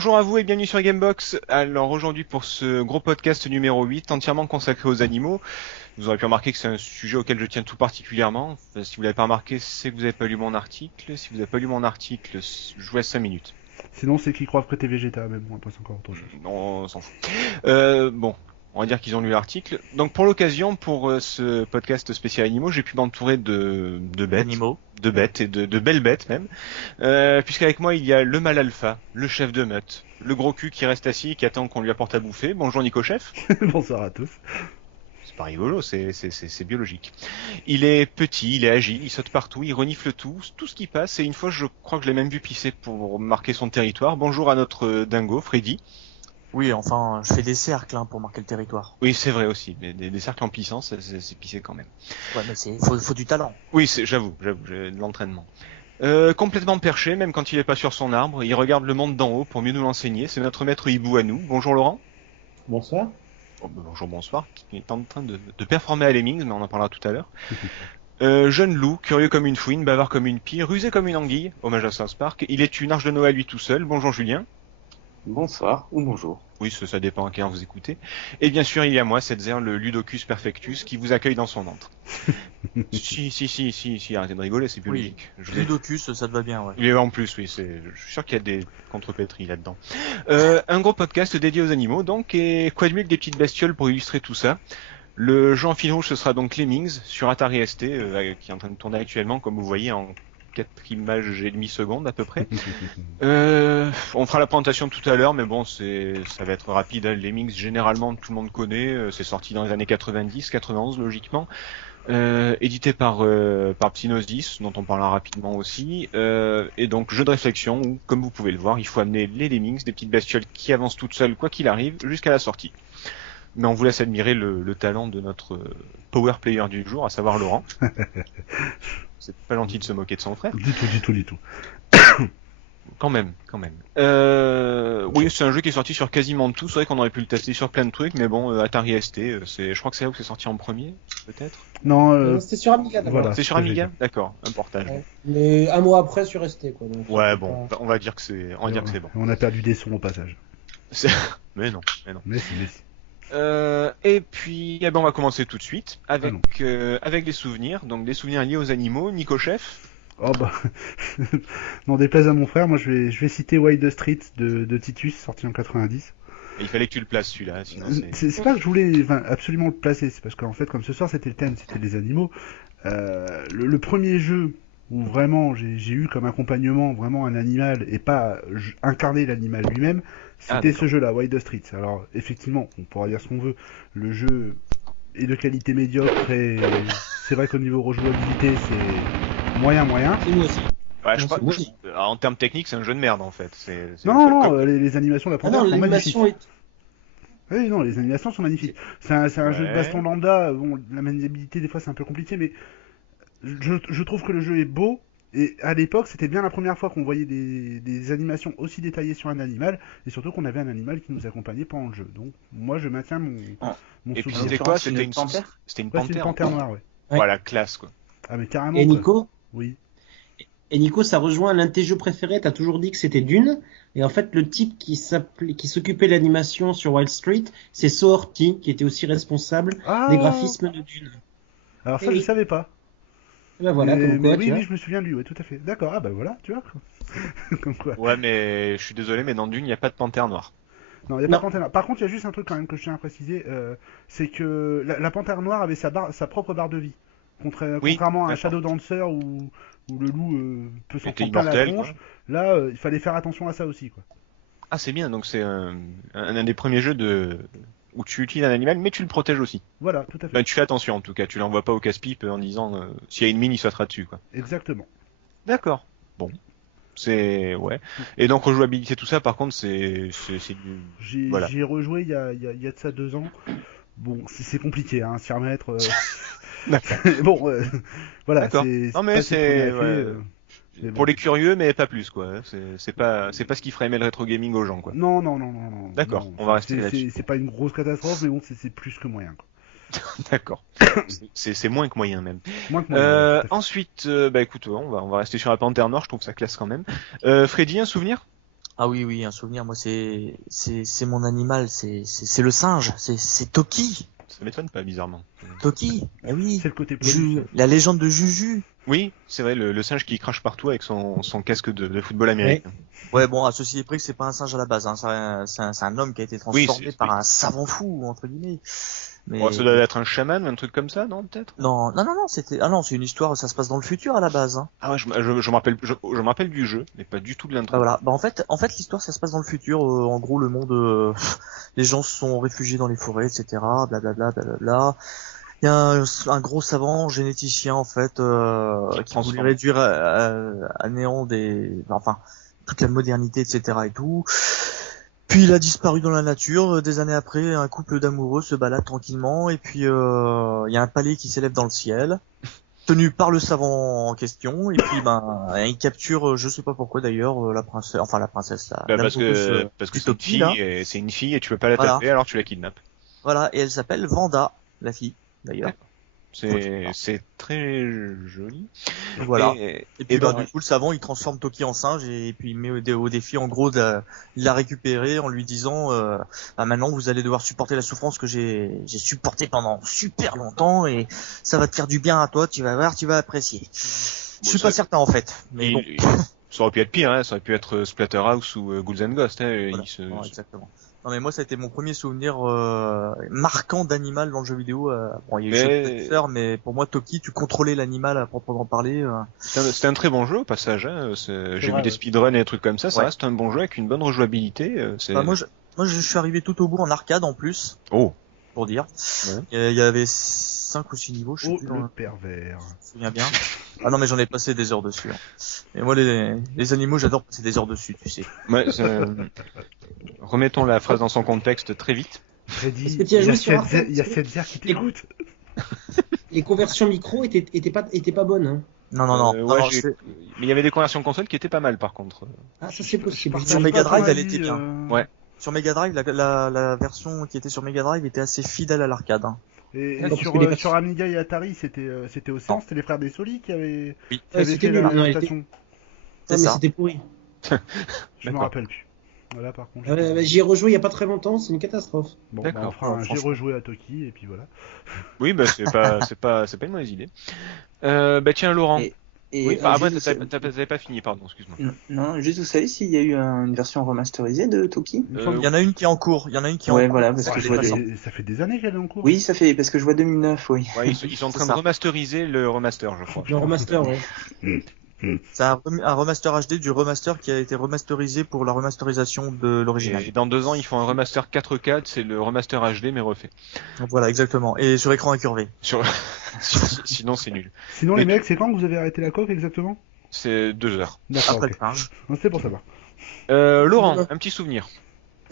Bonjour à vous et bienvenue sur Gamebox. Alors aujourd'hui pour ce gros podcast numéro 8 entièrement consacré aux animaux, vous aurez pu remarquer que c'est un sujet auquel je tiens tout particulièrement. Si vous l'avez pas remarqué, c'est que vous n'avez pas lu mon article. Si vous n'avez pas lu mon article, je vous laisse 5 minutes. Sinon, c'est qu'ils croient que t'es végéta, mais bon, après, c'est encore autre chose. Non, on s'en fout. Bon, on va dire qu'ils ont lu l'article. Donc pour l'occasion, pour ce podcast spécial animaux, j'ai pu m'entourer de bêtes. Animaux. De bêtes et de belles bêtes même. Puisqu'avec moi, il y a le mâle alpha, le chef de meute, le gros cul qui reste assis et qui attend qu'on lui apporte à bouffer. Bonjour Nico Chef. Bonsoir à tous. C'est pas rigolo, c'est biologique. Il est petit, il est agile, il saute partout, il renifle tout ce qui passe, et une fois je crois que je l'ai même vu pisser pour marquer son territoire. Bonjour à notre dingo, Freddy. Oui, enfin, je fais des cercles pour marquer le territoire. Oui, c'est vrai aussi, des cercles en pissant, c'est pissé quand même. Ouais, mais faut du talent. Oui, j'avoue, j'ai de l'entraînement. Complètement perché, même quand il est pas sur son arbre, il regarde le monde d'en haut pour mieux nous l'enseigner. C'est notre maître hibou à nous. Bonjour Laurent. Bonsoir. Bonjour, bonsoir, qui est en train de performer à Lemmings, mais on en parlera tout à l'heure. Jeune loup, curieux comme une fouine, bavard comme une pie, rusé comme une anguille, hommage à South Park. Il est une arche de Noël lui tout seul. Bonjour Julien. Bonsoir ou bonjour. Oui, ça dépend à quelle heure vous écoutez. Et bien sûr, il y a moi, Setzer, le Ludocus Perfectus, qui vous accueille dans son antre. Si, arrêtez de rigoler, c'est biologique. Oui. Ludocus, ça te va bien, ouais. Il est en plus, oui, je suis sûr qu'il y a des contrepétries là-dedans. Un gros podcast dédié aux animaux, donc, et quoi de mieux que des petites bestioles pour illustrer tout ça. Le jeu en fil rouge, ce sera donc Lemmings sur Atari ST, qui est en train de tourner actuellement, comme vous voyez, en 4 images et demie secondes à peu près. On fera la présentation tout à l'heure, mais bon, ça va être rapide. Hein. Lemmings, généralement, tout le monde connaît. C'est sorti dans les années 90, 91, logiquement. Édité par Psygnosis, dont on parlera rapidement aussi. Et donc, jeu de réflexion où, comme vous pouvez le voir, il faut amener les Lemmings, des petites bestioles qui avancent toutes seules, quoi qu'il arrive, jusqu'à la sortie. Mais on vous laisse admirer le talent de notre power player du jour, à savoir Laurent. C'est pas gentil de se moquer de son frère. Du tout. Quand même. Oui, c'est un jeu qui est sorti sur quasiment tout. C'est vrai qu'on aurait pu le tester sur plein de trucs, mais bon, Atari ST, je crois que c'est là où c'est sorti en premier, peut-être. Non, c'était sur Amiga d'abord. Voilà, c'est sur Amiga, d'accord, un portage. Ouais. Mais un mois après sur ST, quoi. Donc, ouais, bon, on va dire que c'est bon. On a perdu des sons au passage. Mais non. Mais si. Et puis, on va commencer tout de suite avec les souvenirs, donc des souvenirs liés aux animaux. Nico Chef. Oh bah, n'en déplaise à mon frère, moi je vais citer Wild Street de Titus, sorti en 90. Et il fallait que tu le places celui-là, sinon c'est pas que je voulais absolument le placer, c'est parce qu'en fait, comme ce soir c'était le thème, c'était les animaux. Le premier jeu où vraiment j'ai eu comme accompagnement vraiment un animal et pas incarner l'animal lui-même, c'était ce jeu-là, Wild Street. Alors effectivement, on pourra dire ce qu'on veut, le jeu est de qualité médiocre et c'est vrai qu'au niveau rejouabilité c'est moyen. C'est nous aussi. Ouais, en termes techniques, c'est un jeu de merde en fait. Non, les animations d'apprentissage sont magnifiques. Oui, non, les animations sont magnifiques. C'est un jeu de baston lambda. Bon, la maniabilité des fois c'est un peu compliqué, mais je trouve que le jeu est beau. Et à l'époque, c'était bien la première fois qu'on voyait des animations aussi détaillées sur un animal, et surtout qu'on avait un animal qui nous accompagnait pendant le jeu. Donc, moi, je maintiens mon et souvenir. puis c'était quoi? C'était une panthère? C'était une Ouais, c'est une panthère noire, ouais. Voilà, classe quoi. Ah mais carrément. Et Nico? Oui. Et Nico, ça rejoint l'un de tes jeux préférés. T'as toujours dit que c'était Dune. Et en fait, le type qui s'occupait de l'animation sur Wild Street, c'est Soorti, qui était aussi responsable des graphismes de Dune. Alors ça, je savais pas. Ben voilà, oui, je me souviens de lui, ouais, tout à fait. D'accord, ah bah voilà, tu vois. Comme quoi. Ouais, mais je suis désolé, mais dans Dune, il n'y a pas de panthère noire. Non, il n'y a pas de panthère noire. Par contre, il y a juste un truc quand même que je tiens à préciser, c'est que la panthère noire avait sa propre barre de vie. Contrairement à un Shadow Dancer où le loup peut s'en prendre plein la tronche, là, il fallait faire attention à ça aussi, quoi. Ah, c'est bien, donc c'est un des premiers jeux où tu utilises un animal, mais tu le protèges aussi. Voilà, tout à fait. Ben, tu fais attention en tout cas, tu l'envoies pas au casse-pipe en disant s'il y a une mine, il sautera dessus, quoi. Exactement. D'accord. Bon. Ouais. Et donc rejouabilité, tout ça, par contre, c'est du. Voilà. J'y ai rejoué il y a de ça 2 ans. Bon, c'est compliqué, hein, s'y remettre. Bon, voilà. Non mais c'est pour les curieux, mais pas plus quoi. C'est pas ce qui ferait aimer le rétro gaming aux gens quoi. Non. D'accord, on va rester là-dessus. C'est pas une grosse catastrophe, mais bon, c'est plus que moyen, quoi. D'accord. C'est moins que moyen même. Moins que moyen, ensuite, écoute, on va rester sur la panthère noire. Je trouve ça classe quand même. Freddy, un souvenir? Ah oui, un souvenir. Moi, c'est mon animal. C'est le singe. C'est Toki. Ça m'étonne pas, bizarrement. Toki. Eh oui. C'est le côté police. La légende de Juju. Oui, c'est vrai, le singe qui crache partout avec son casque de football américain. Ouais, bon, à ceci est pris que c'est pas un singe à la base. Hein. C'est un homme qui a été transformé par un savant fou, entre guillemets. Mais... Bon, ça doit être un chaman ou un truc comme ça, non, peut-être? Non, c'est une histoire, ça se passe dans le futur à la base. Hein. Ah ouais, je me rappelle du jeu, mais pas du tout de l'intrigue. Voilà. En fait, l'histoire, ça se passe dans le futur. En gros, le monde, les gens se sont réfugiés dans les forêts, etc. Blablabla, blablabla. Il y a un gros savant généticien, en fait, qui voulait réduire à néant toute la modernité, etc. et tout. Puis il a disparu dans la nature. Des années après, un couple d'amoureux se balade tranquillement, et puis il y a un palais qui s'élève dans le ciel, tenu par le savant en question, et puis il capture, je sais pas pourquoi d'ailleurs, la princesse, parce que c'est une fille et tu peux pas la taper, alors tu la kidnappes. Voilà, et elle s'appelle Vanda, la fille d'ailleurs. C'est très joli. Voilà. Et puis du coup le savant il transforme Toki en singe et puis il met au défi en gros il l'a récupéré en lui disant maintenant vous allez devoir supporter la souffrance que j'ai supportée pendant super longtemps et ça va te faire du bien à toi, tu vas voir, tu vas apprécier. Je suis pas certain en fait, mais bon. Ça aurait pu être pire, hein, ça aurait pu être Splatterhouse ou Ghouls and Ghosts. Hein, voilà. Exactement. Non mais moi ça a été mon premier souvenir marquant d'animal dans le jeu vidéo. Bon il y a eu Sœur, mais pour moi Toki tu contrôlais l'animal à proprement parler. C'était un très bon jeu au passage. Hein. J'ai vu des speedruns et des trucs comme ça. Ça reste un bon jeu avec une bonne rejouabilité. Moi je suis arrivé tout au bout en arcade en plus. Oh. Pour dire. Ouais. Il y avait 5 ou 6 niveaux, je sais plus. Le pervers. Je me souviens bien. Ah non mais j'en ai passé des heures dessus. Hein. Et moi les animaux j'adore passer des heures dessus, tu sais. Ouais, remettons la phrase dans son contexte très vite. Freddy, il y a cette bière qui t'écoute. Les conversions micro étaient pas bonnes. Hein. Non. Mais il y avait des conversions console qui étaient pas mal par contre. Ah ça c'est possible. Sur Mega Drive elle était bien. Ouais. Sur Mega Drive la version qui était sur Mega Drive était assez fidèle à l'arcade. Hein. Et sur Amiga et Atari, c'était Océan, c'était les frères des Soli qui avaient fait la présentation. Mais c'était pourri. Je me rappelle plus. Voilà, par contre. J'y ai rejoué il y a pas très longtemps, c'est une catastrophe. Bon, j'ai rejoué à Toki et puis voilà. Oui, c'est pas une mauvaise idée. Tiens, Laurent. Oui, après t'avais pas fini, pardon, excuse-moi. Non, juste vous savez s'il y a eu une version remasterisée de Toki? Il y en a une qui est en cours. Voilà, parce que je vois ça fait des années qu'elle est en cours. Oui, ça fait parce que je vois 2009, oui. Ouais, ils sont en train de remasteriser le remaster, je crois. Le remaster, ouais. C'est un remaster HD du remaster qui a été remasterisé pour la remasterisation de l'original. Et dans 2 ans, ils font un remaster 4K, c'est le remaster HD mais refait. Donc voilà, exactement. Et sur écran incurvé. Sinon, c'est nul. Sinon, les mecs, c'est quand que vous avez arrêté la coque exactement? C'est 2 heures. D'accord. Après okay. le pinge. C'est pour savoir. Laurent, un petit souvenir.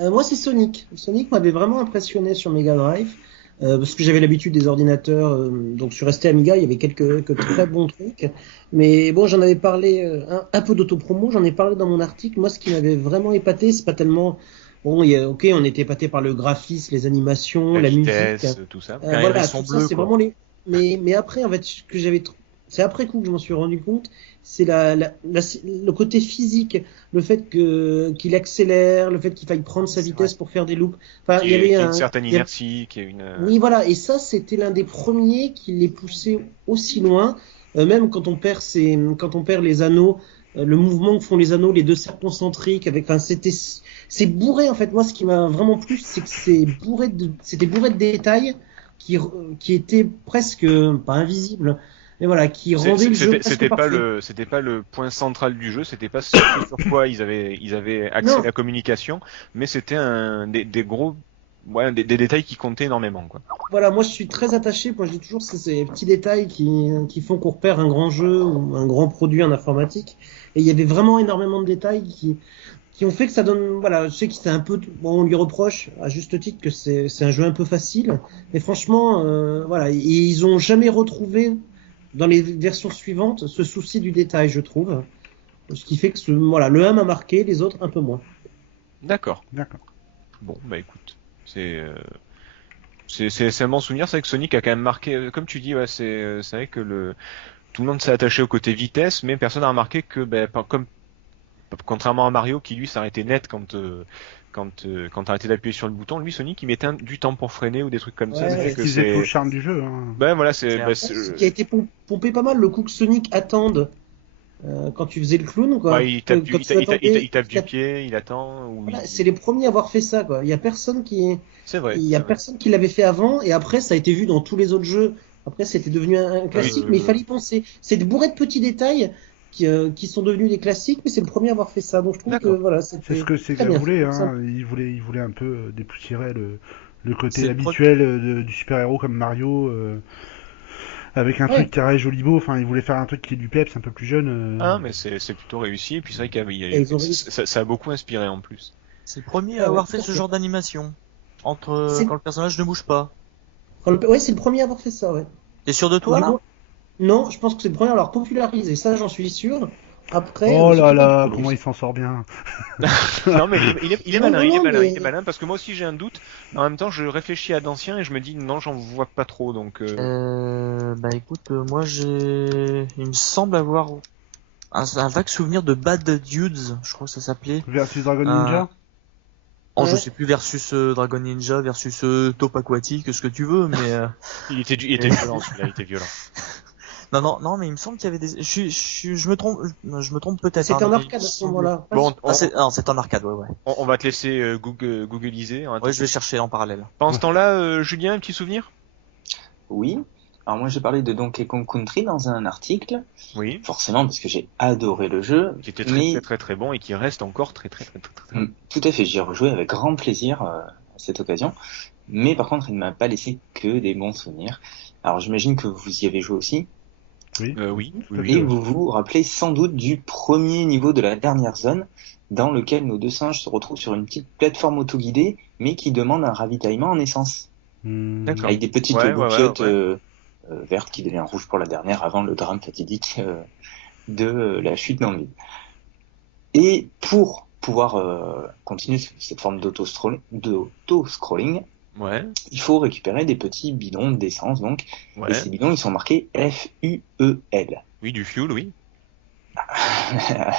Moi, c'est Sonic. Sonic m'avait vraiment impressionné sur Mega Drive. Parce que j'avais l'habitude des ordinateurs, donc je suis resté Amiga, il y avait quelques très bons trucs. Mais bon, j'en avais parlé un peu d'autopromo, j'en ai parlé dans mon article. Moi, ce qui m'avait vraiment épaté, c'est pas tellement... Bon, on était épaté par le graphisme, les animations, la vitesse, musique. tout ça. Voilà, tout ça, c'est vraiment les... Mais après, en fait, c'est après coup que je m'en suis rendu compte, c'est le côté physique, le fait qu'il accélère, le fait qu'il faille prendre sa vitesse pour faire des loops. Enfin, il y avait une certaine inertie, qui est une. Oui, voilà, et ça, c'était l'un des premiers qui les poussait aussi loin. Même quand on perd les anneaux, le mouvement que font les anneaux, les deux cercles concentriques, c'est bourré en fait. Moi, ce qui m'a vraiment plu, c'est que c'était bourré de détails qui étaient presque pas invisibles. Mais voilà, qui rendait le jeu presque parfait. C'était pas le point central du jeu, c'était pas ce sur quoi ils avaient axé la communication, mais c'était des gros, des détails qui comptaient énormément, quoi. Voilà, moi je suis très attaché, moi je dis toujours c'est ces petits détails qui font qu'on repère un grand jeu ou un grand produit en informatique. Et il y avait vraiment énormément de détails qui ont fait que ça donne, voilà, je sais que c'est un peu, bon, on lui reproche à juste titre que c'est un jeu un peu facile, mais franchement, voilà, ils ont jamais retrouvé dans les versions suivantes ce souci du détail, je trouve, ce qui fait que le 1 m'a marqué, les autres un peu moins. D'accord. Bon, écoute, c'est un bon souvenir. C'est vrai que Sonic a quand même marqué, comme tu dis, c'est vrai que tout le monde s'est attaché au côté vitesse, mais personne n'a remarqué que, comme Contrairement à Mario qui lui s'arrêtait net quand t'arrêtais d'appuyer sur le bouton, lui Sonic il mettait du temps pour freiner ou des trucs comme ça. Ouais, Ça fait C'est ce que qui faisait tout le c'est. charme du jeu. Hein. Ben voilà, c'est. Clair. Bah, Ce qui a été pompé pas mal, le coup que Sonic attende quand tu faisais le clown, quoi. Ouais, il tape Quand tu attendais, il tape du pied, il attend. Ou Voilà, c'est les premiers à avoir fait ça, quoi. Il y a personne qui, C'est vrai. il y a c'est vrai. personne qui l'avait fait avant, et après ça a été vu dans tous les autres jeux. Après, c'était devenu un classique, mais il fallait y penser. C'est de bourré de petits détails qui sont devenus des classiques, mais c'est le premier à avoir fait ça. Donc je trouve que D'accord. voilà, C'est c'était ce que très Sega bien voulait. fait, Hein. ça. Il voulait un peu dépoussiérer le côté C'est le habituel du super-héros comme Mario. Avec un Ouais. truc carré joli beau, enfin il voulait faire un truc qui est du peps, un peu plus jeune. Ah, mais c'est plutôt réussi. Et puis c'est vrai Et ils ont réussi. ça a beaucoup inspiré en plus. C'est le premier Ah à ouais, avoir tout fait à ce fait. genre d'animation. C'est- Quand le personnage ne bouge pas. Ouais, c'est le premier à avoir fait ça, ouais. T'es sûr de toi Du là? moins- Non, je pense que c'est le premier à l'avoir popularisé, ça j'en suis sûr. Après, Oh c'est là tout là, un- comment il s'en sort bien. Non, mais il est Non, malin, non, il est non, malin, mais- il est malin, parce que moi aussi j'ai un doute. Mais en même temps, je réfléchis à d'anciens et je me dis non, j'en vois pas trop, donc. Bah écoute, moi il me semble avoir un vague souvenir de Bad Dudes, je crois que ça s'appelait. Versus Dragon Ah. Ninja. Oh, je Ouais. sais plus versus Dragon Ninja, versus Top Aquatique, ce que tu veux, mais Il était violent, celui-là, il était violent. non, mais il me semble qu'il y avait des. Je me trompe peut-être. C'était hein, en mais arcade il à ce me semble- moment-là. Bon, c'est en arcade, ouais. on va te laisser googliser. Hein. Ouais, je vais chercher en parallèle. Pendant ce temps-là, Julien, un petit souvenir? Oui. Alors moi j'ai parlé de Donkey Kong Country dans un article, Oui. forcément parce que j'ai adoré le jeu, Qui était mais très bon et qui reste encore très bon. Tout à fait, j'y ai rejoué avec grand plaisir à cette occasion, mais par contre il ne m'a pas laissé que des bons souvenirs. Alors j'imagine que vous y avez joué aussi, Oui. Oui. et vous vous rappelez sans doute du premier niveau de la dernière zone, dans lequel nos deux singes se retrouvent sur une petite plateforme autoguidée, mais qui demande un ravitaillement en essence, D'accord. avec des petites Ouais, goupillettes ouais. vertes qui deviennent rouges pour la dernière, avant le drame fatidique de la chute dans le vide. Et pour pouvoir continuer cette forme d'auto-scrolling, Ouais. il faut récupérer des petits bidons d'essence, donc, Ouais. et ces bidons, ils sont marqués FUEL. Oui, du fuel, oui.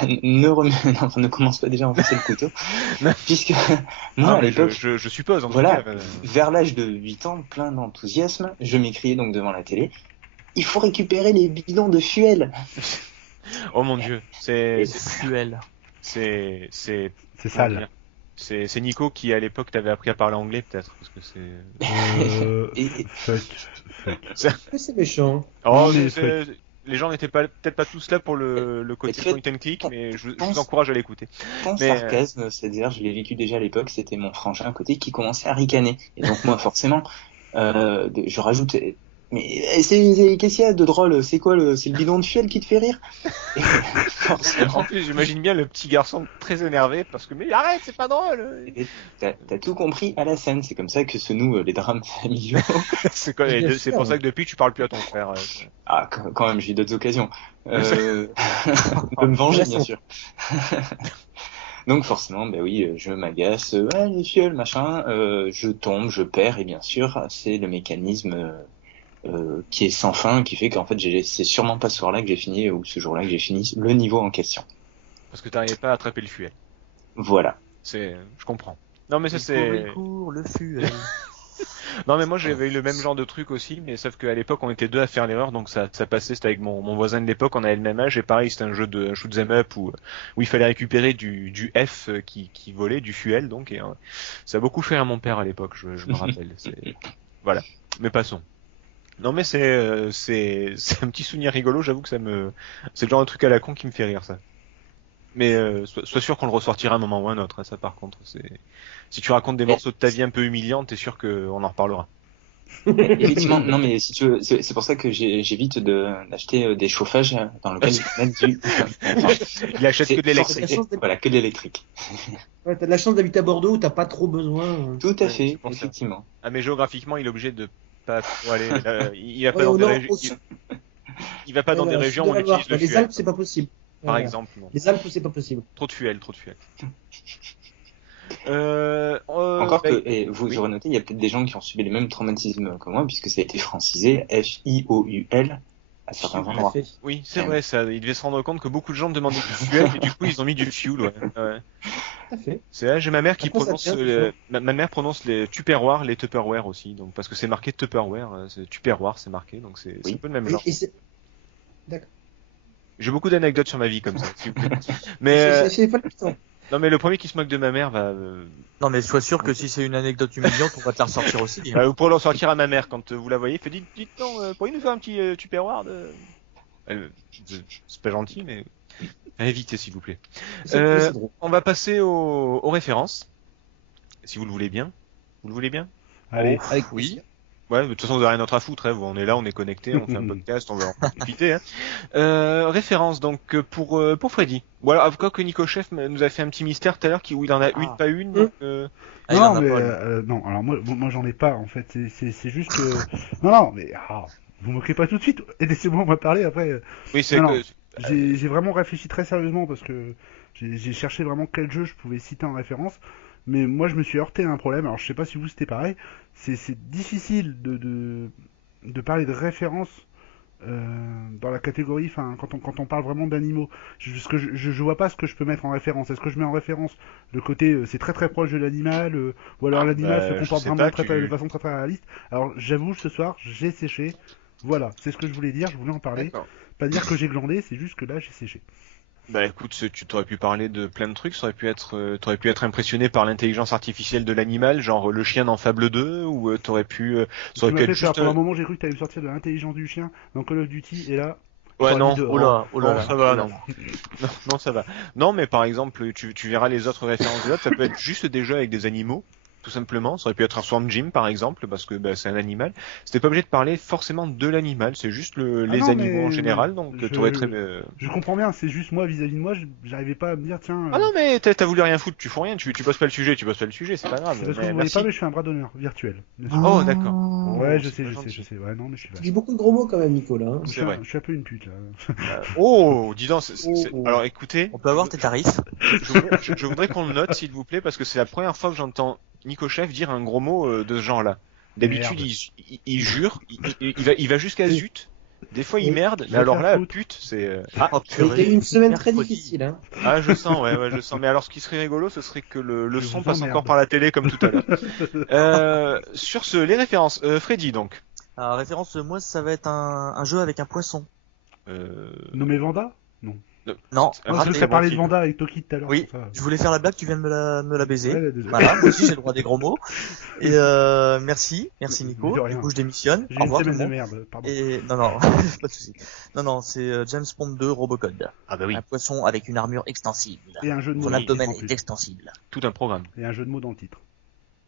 ne commence pas déjà à enfoncer le couteau, Non. puisque moi, Non, à mais l'époque, je suppose, en voilà, tout cas. vers l'âge de 8 ans, plein d'enthousiasme, je m'écriais donc devant la télé, il faut récupérer les bidons de fuel. Oh mon dieu, Et Fuel. c'est C'est comment sale. dire, c'est Nico qui à l'époque t'avait appris à parler anglais peut-être parce que c'est. Et C'est méchant. Oh, Non, mais les gens n'étaient peut-être pas tous là pour le côté faites- point and click, mais je vous pense- encourage à l'écouter. ton Mais, sarcasme, c'est-à-dire, je l'ai vécu déjà à l'époque, c'était mon frangin à côté qui commençait à ricaner. Et donc moi, forcément, je rajoute, mais qu'est-ce qu'il y a de drôle? C'est quoi c'est le bidon de fuel qui te fait rire? Et, En forcément, plus, j'imagine bien le petit garçon très énervé parce que mais arrête, c'est pas drôle. t'as tout compris à la scène. C'est comme ça que se nouent les drames familiaux. C'est quoi, Bien c'est sûr. pour ça que depuis tu parles plus à ton frère. Ah, quand même, j'ai eu d'autres occasions. De me venger, bien sûr. Donc forcément, ben oui, je m'agace, ouais, les fioles, machin, je tombe, je perds, et bien sûr, c'est le mécanisme qui est sans fin, qui fait qu'en fait, c'est sûrement pas ce soir-là que j'ai fini, ou ce jour-là que j'ai fini le niveau en question. Parce que t'arrivais pas à attraper le fuel. Voilà. Je comprends. Non mais ça c'est. Il court, le Fuel. Non mais moi j'avais eu le même genre de truc aussi, mais sauf qu'à l'époque on était deux à faire l'erreur, donc ça passait. C'était avec mon voisin de l'époque, on avait le même âge et pareil c'était un jeu de shoot 'em up où il fallait récupérer du F qui volait, du fuel donc et ça a beaucoup fait à mon père à l'époque, je me rappelle. Voilà. Mais passons. Non mais c'est un petit souvenir rigolo, j'avoue que c'est le genre de truc à la con qui me fait rire ça. Mais sois sûr qu'on le ressortira un moment ou un autre, hein, ça par contre si tu racontes des morceaux de ta vie un peu humiliants, t'es sûr qu'on en reparlera. Effectivement, non mais si tu veux, c'est pour ça que j'évite d'acheter des chauffages dans lesquels ils mettent du... Il achète que de l'électrique. Voilà, que de l'électrique. Ouais, t'as de la chance d'habiter à Bordeaux où t'as pas trop besoin. Tout à Ouais, fait, c'est pour ça. effectivement. Ah mais géographiquement il est obligé de pas trop aller. Il va pas Ouais, dans au des nord, régions. Il va pas dans Ouais, des voilà, régions sud où de on la Loire, utilise le Les fuel. Alpes, c'est pas possible. Par Voilà. exemple, non. Les Alpes, c'est pas possible. Trop de fuel. Encore bah, que, et vous oui. aurez noté, il y a peut-être des gens qui ont subi les mêmes traumatismes que moi, puisque ça a été francisé, FIOUL, à certains Fuel. endroits. Oui, c'est vrai, ça. Ils devaient se rendre compte que beaucoup de gens demandaient du fuel et du coup ils ont mis du fuel. Ouais. Tout à fait. C'est là, j'ai ma mère qui Après, ça prononce tient, tout ça. ma mère prononce les Tupperware, les Tupperware aussi, donc parce que c'est marqué Tupperware, c'est Tupperware, c'est marqué, donc c'est Oui. un peu le même genre. Et c'est... D'accord. J'ai beaucoup d'anecdotes sur ma vie comme ça, s'il vous plaît. Mais C'est pas le temps. non, mais le premier qui se moque de ma mère va Non, mais sois sûr que si c'est une anecdote humiliante, on va te la ressortir aussi. Hein. vous pourrez l'en sortir à ma mère quand vous la voyez. Fait dites non, pourriez nous faire un petit Tupperware de... c'est pas gentil, mais évitez s'il vous plaît. C'est drôle. On va passer aux références, si vous le voulez bien. Vous le voulez bien? Allez. Avec Oui. plaisir. Ouais, de toute façon, vous n'avez rien d'autre à foutre, hein. On est là, on est connecté, on fait un podcast, on va en profiter. Hein. Référence donc pour Freddy. Bon alors, quoi que Nico Chef nous a fait un petit mystère tout à l'heure où il en a une, pas une. Donc, Ah, il en Non, a mais pas, lui. non, alors moi j'en ai pas en fait. C'est juste que non, mais vous moquez pas tout de suite. Et laissez-moi me parler après. oui, c'est Non, que J'ai vraiment réfléchi très sérieusement parce que j'ai cherché vraiment quel jeu je pouvais citer en référence. Mais moi je me suis heurté à un problème. Alors je sais pas si vous c'était pareil. C'est difficile de parler de référence dans la catégorie, enfin quand on parle vraiment d'animaux. Je vois pas ce que je peux mettre en référence. Est-ce que je mets en référence le côté c'est très très proche de l'animal ou alors l'animal se je comporte sais vraiment pas, de façon très très réaliste. Alors j'avoue ce soir j'ai séché. Voilà, c'est ce que je voulais dire. Je voulais en parler. D'accord. Pas dire que j'ai glandé, c'est juste que là j'ai séché. Bah écoute, tu t'aurais pu parler de plein de trucs, t'aurais pu être impressionné par l'intelligence artificielle de l'animal, genre le chien dans Fable 2, ou ça Tu aurait m'as pu fait être peur. juste... Pendant un moment j'ai cru que t'allais me sortir de l'intelligence du chien dans Call of Duty et là. Ouais, non, de... Oh là, oh là non, là. ça va, Oh là non. là. Non, ça va. Non, mais par exemple, tu verras les autres références de l'autre, ça peut être juste des jeux avec des animaux, tout simplement. Ça aurait pu être un Swamp Gym, par exemple, parce que c'est un animal. C'était pas obligé de parler forcément de l'animal, c'est juste les non, animaux en mais général, donc t'aurais très... Je comprends bien, c'est juste moi vis-à-vis de moi, j'arrivais pas à me dire tiens. Ah non, mais t'as voulu rien foutre, tu fous rien, tu bosses pas le sujet, c'est pas grave. C'est parce que Mais vous voyez merci. pas, mais je suis un bras d'honneur virtuel. Bien sûr. Oh, d'accord. Ouais, Oh, je c'est pas sais. gentil. Ouais, non, mais je suis Tu vache. dis beaucoup de gros mots quand même, Nicolas. Hein. C'est vrai. Je suis un peu une pute là. Oh, dis donc, Oh. alors écoutez, On peut avoir tes tarifs. je voudrais qu'on le note, s'il vous plaît, parce que c'est la première fois que j'entends Nico Chef dire un gros mot de ce genre-là. D'habitude, Merde. il jure, il va jusqu'à zut. Des fois, il Oui. merde, Je mais vais alors faire là, foutre. pute, c'est... Oh, Ça a purée. été une semaine très Mercredi. difficile. Hein. Ah, je sens, ouais, je sens. Mais alors, ce qui serait rigolo, ce serait que le Je son vous passe emmerde. encore par la télé, comme tout à l'heure. Sur les références, Freddy, donc. Alors, référence, moi, ça va être un jeu avec un poisson. Nommé Vanda. Non, Non, parce que raté. t'as parlé de Vanda avec Toki tout à l'heure. Oui, pour ça. je voulais faire la blague, tu viens de me la baiser. Ouais, désolé. Voilà, moi aussi j'ai le droit des gros mots. Et merci Nico. De rien. Du coup je démissionne. J'ai Au une revoir tout le semaine de monde. merde, pardon. Et non, pas de souci. Non, c'est James Bond 2 Robocode. Ah bah oui, Un poisson avec une armure extensible. Et un jeu de mots Son dans le abdomen titre, en est plus. extensible. tout un programme. Et un jeu de mots dans le titre.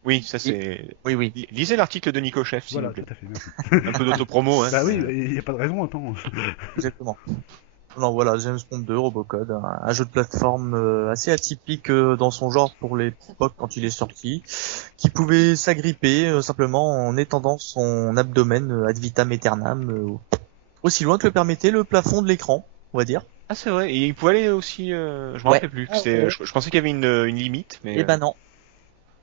Oui, ça c'est... Oui. Lisez l'article de Nico Chef, s'il Voilà, vous plaît. tout à fait. Merci. Un peu d'autopromo, hein. Bah oui, il y a pas de raison, attends. Exactement. Non, voilà, James Bond 2 Robocode, un jeu de plateforme assez atypique dans son genre pour l'époque quand il est sorti, qui pouvait s'agripper simplement en étendant son abdomen ad vitam aeternam aussi loin que le permettait le plafond de l'écran, on va dire. Ah, c'est vrai. Et il pouvait aller aussi, je me Ouais. rappelle plus. Ah, C'était, ouais. je pensais qu'il y avait une limite, mais... Eh ben non.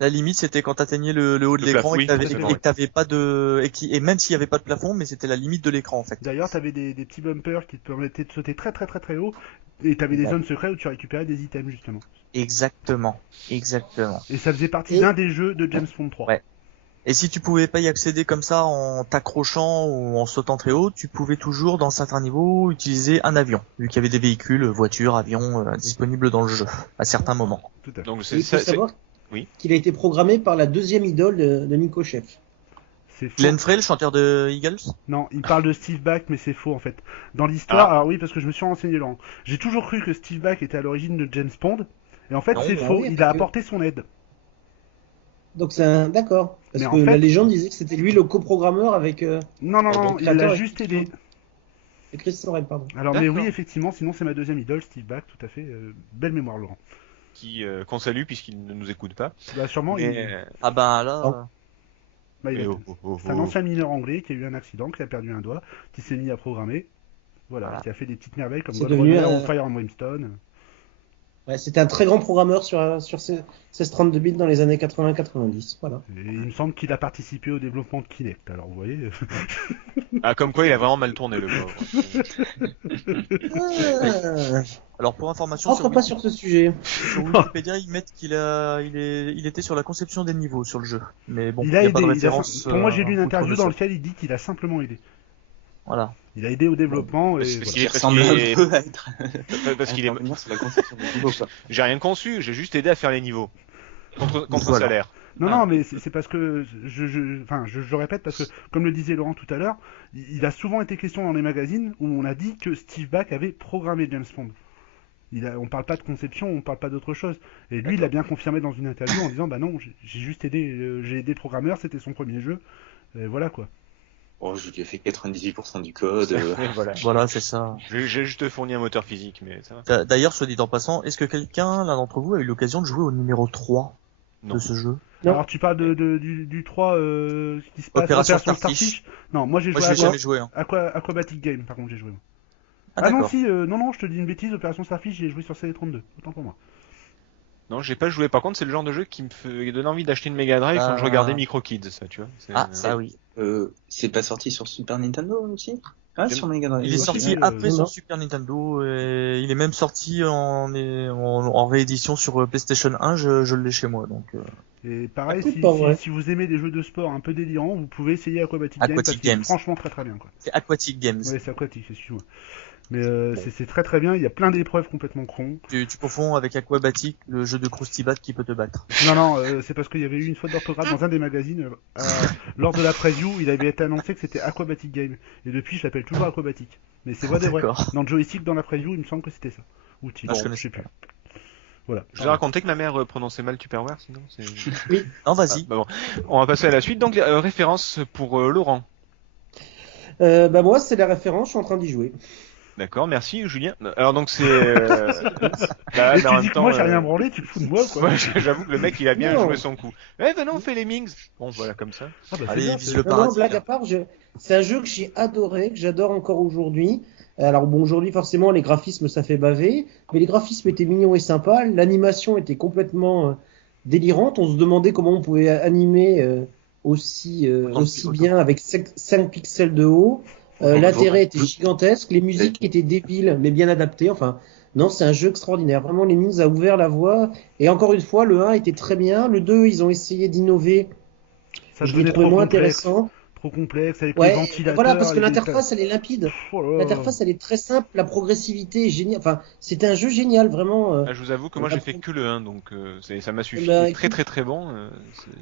La limite c'était quand t'atteignais le haut de Le l'écran plafond, et que oui, et que t'avais pas de et même s'il y avait pas de plafond, mais c'était la limite de l'écran en fait. D'ailleurs, t'avais des petits bumpers qui te permettaient de sauter très très très très haut. Et t'avais des Ouais. zones secrètes où tu récupérais des items justement. Exactement. Et ça faisait partie Et- d'un des jeux de James Bond 3. Ouais. Et si tu pouvais pas y accéder comme ça en t'accrochant ou en sautant très haut, tu pouvais toujours dans certains niveaux utiliser un avion, vu qu'il y avait des véhicules, voitures, avions disponibles dans le jeu à certains moments. Tout à fait. Donc Et c'est il faut ça, savoir oui. qu'il a été programmé par la deuxième idole de Nico Chef. C'est faux. Glenn Frey, le chanteur de Eagles. Non, il parle de Steve Back, mais c'est faux en fait. Dans l'histoire, Ah. alors oui, parce que je me suis renseigné Laurent. J'ai toujours cru que Steve Back était à l'origine de James Bond. Et en fait, Non, c'est bah faux. oui, Il parce a que- apporté son aide. Donc c'est un... D'accord. Parce Mais que en fait- la légende disait que c'était lui le coprogrammeur avec Non, non, Oh, non, donc, il créateur l'a et- juste aidé. et Chris Sorel, pardon. Alors, mais D'accord. oui, effectivement, sinon c'est ma deuxième idole, Steve Back, tout à fait. Belle mémoire, Laurent. qu'on salue puisqu'il ne nous écoute pas. Bah, sûrement, Mais... Ah ben là. Oh. bah, mais c'est un ancien mineur anglais qui a eu un accident, qui a perdu un doigt, qui s'est mis à programmer. Voilà, Voilà. qui a fait des petites merveilles comme C'est God devenu Runner un- ou Fire and Brimstone. Ouais, c'était un très grand programmeur sur 16-32 bits dans les années 80-90. Voilà. Et il me semble qu'il a participé au développement de Kinect. Alors vous voyez. Ah, comme quoi il a vraiment mal tourné le pauvre. Alors pour information, Rentre pas sur ce sujet. sur Wikipédia, ils mettent il était sur la conception des niveaux sur le jeu. Mais bon, Il il a n'y a pas aidé. de référence. Pour moi, j'ai lu une outre interview de dans ça. laquelle il dit qu'il a simplement aidé. Voilà. Il a aidé au développement et Parce voilà. qu'il est- Ça ressemble un peu à être. Parce qu'il est... Intervenir sur la conception des niveaux, quoi. J'ai rien conçu, j'ai juste aidé à faire les niveaux. Contre Voilà. salaire. Non, Ah. non, mais c'est parce que je répète parce que, comme le disait Laurent tout à l'heure, il a souvent été question dans les magazines où on a dit que Steve Back avait programmé James Bond. On parle pas de conception, on parle pas d'autre chose. Et lui, il l'a bien confirmé dans une interview en disant, bah non, j'ai juste aidé, j'ai aidé le programmeur, c'était son premier jeu, et voilà quoi. Oh, je lui ai fait 98% du code. Voilà. Voilà, c'est ça. J'ai juste fourni un moteur physique, mais ça va. D'ailleurs, soit dit en passant, est-ce que quelqu'un, l'un d'entre vous, a eu l'occasion de jouer au numéro 3 Non. de ce jeu? Non. Alors tu parles du 3 qui se passe Opération Opération Starfish. Non, moi j'ai Moi, joué j'ai jamais joué. Hein. Aquabatic Game, par contre j'ai joué. Ah, non, d'accord. si, non, je te dis une bêtise, Opération Starfish, j'ai joué sur CD32, autant pour moi. Non, j'ai pas joué. Par contre, c'est le genre de jeu qui me donne envie d'acheter une Mega Drive quand je regardais Micro Kids, ça, tu vois. Ah, ça oui. C'est pas sorti sur Super Nintendo aussi? Ah, sur Mega Drive. Il est Moi, sorti j'ai- après non. sur Super Nintendo et il est même sorti en réédition sur PlayStation 1. Je l'ai chez moi, donc. Et pareil, Ah, c'est pas vrai. si vous aimez des jeux de sport un peu délirants, vous pouvez essayer Aquabatic Game, Aquatic parce qu'il est Games. franchement très très bien, quoi. C'est Aquatic Games. Ouais, c'est aquatique, excuse-moi. Mais c'est très très bien, il y a plein d'épreuves complètement cons. Tu confonds avec Aquabatic, le jeu de Krusty Bat qui peut te battre. Non, c'est parce qu'il y avait eu une faute d'orthographe dans un des magazines. Lors de la preview, il avait été annoncé que c'était Aquabatic Game. Et depuis, je l'appelle toujours Aquabatic. Mais c'est vrai des vrais. D'accord. Dans le joystick, dans la preview, il me semble que c'était ça. Ou Tigre, Ah, je je connaissais sais plus. Voilà. Je vous ai raconté que ma mère prononçait mal Tupperware, sinon c'est... Non, vas-y. Bah bon. On va passer à la suite. Donc, référence pour Laurent. Bah moi, c'est la référence, je suis en train d'y jouer. D'accord, merci Julien. Alors donc c'est... bah, Et mais en tu même dis que temps, moi j'ai rien branlé, tu te fous de moi, quoi. Ouais, j'avoue que le mec il a bien Non. joué son coup. Eh ben non, on fait les Mings. Bon voilà comme ça. Ah, bah, c'est Allez, bien, vise c'est- le Non, non, paradis. blague à part, c'est un jeu que j'ai adoré, que j'adore encore aujourd'hui. Alors bon, aujourd'hui forcément les graphismes ça fait baver, mais les graphismes étaient mignons et sympas, l'animation était complètement délirante, on se demandait comment on pouvait animer aussi bien avec 5 pixels de haut. L'intérêt était gigantesque, les musiques étaient débiles mais bien adaptées, enfin non, c'est un jeu extraordinaire, vraiment Lemmings a ouvert la voie, et encore une fois le 1 était très bien, le 2 ils ont essayé d'innover, ça je l'ai devenait trouvé trop moins complexe. intéressant. Trop complexe, avec les Ouais, ventilateurs. voilà, parce que les l'interface elle est limpide. Pff, oh là là. L'interface, elle est très simple, la progressivité est géniale. Enfin, c'était un jeu génial, vraiment. Ah, je vous avoue que moi j'ai fait que le 1, donc ça m'a suffi. Bah, Il est très très très bon.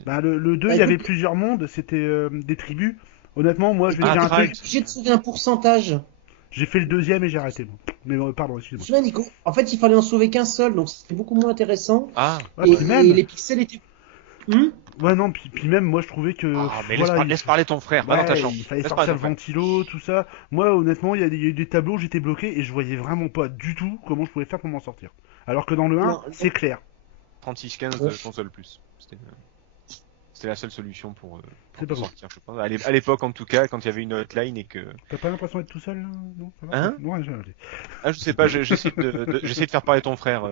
Bah, le 2, Bah, il y avait écoute- plusieurs mondes, c'était des tribus. Honnêtement, moi, je vais Ah, dire un Drag. truc. J'ai de sauver un pourcentage. J'ai fait le deuxième et j'ai arrêté. Bon. Mais pardon, excuse-moi. Tu vois, Nico, en fait, il fallait en sauver qu'un seul, donc c'était beaucoup moins intéressant. Ah, Ouais, puis même. Et les pixels étaient. Ouais, non, puis même, moi, je trouvais que. mais voilà, laisse parler ton frère, va ouais, dans ta chambre. il fallait Laisse sortir parler le ton frère. ventilo, tout ça. Moi, honnêtement, il y a eu des tableaux où j'étais bloqué et je voyais vraiment pas du tout comment je pouvais faire pour m'en sortir. Alors que dans le 1, Non, c'est clair. 3615 Ouais. console plus. C'était la seule solution pour C'est pas bon. sortir, je pense. À l'époque en tout cas, quand il y avait une hotline et que... T'as pas l'impression d'être tout seul, là non, ça va Hein Ouais, j'ai- Ah je sais pas, j'essaie de faire parler ton frère.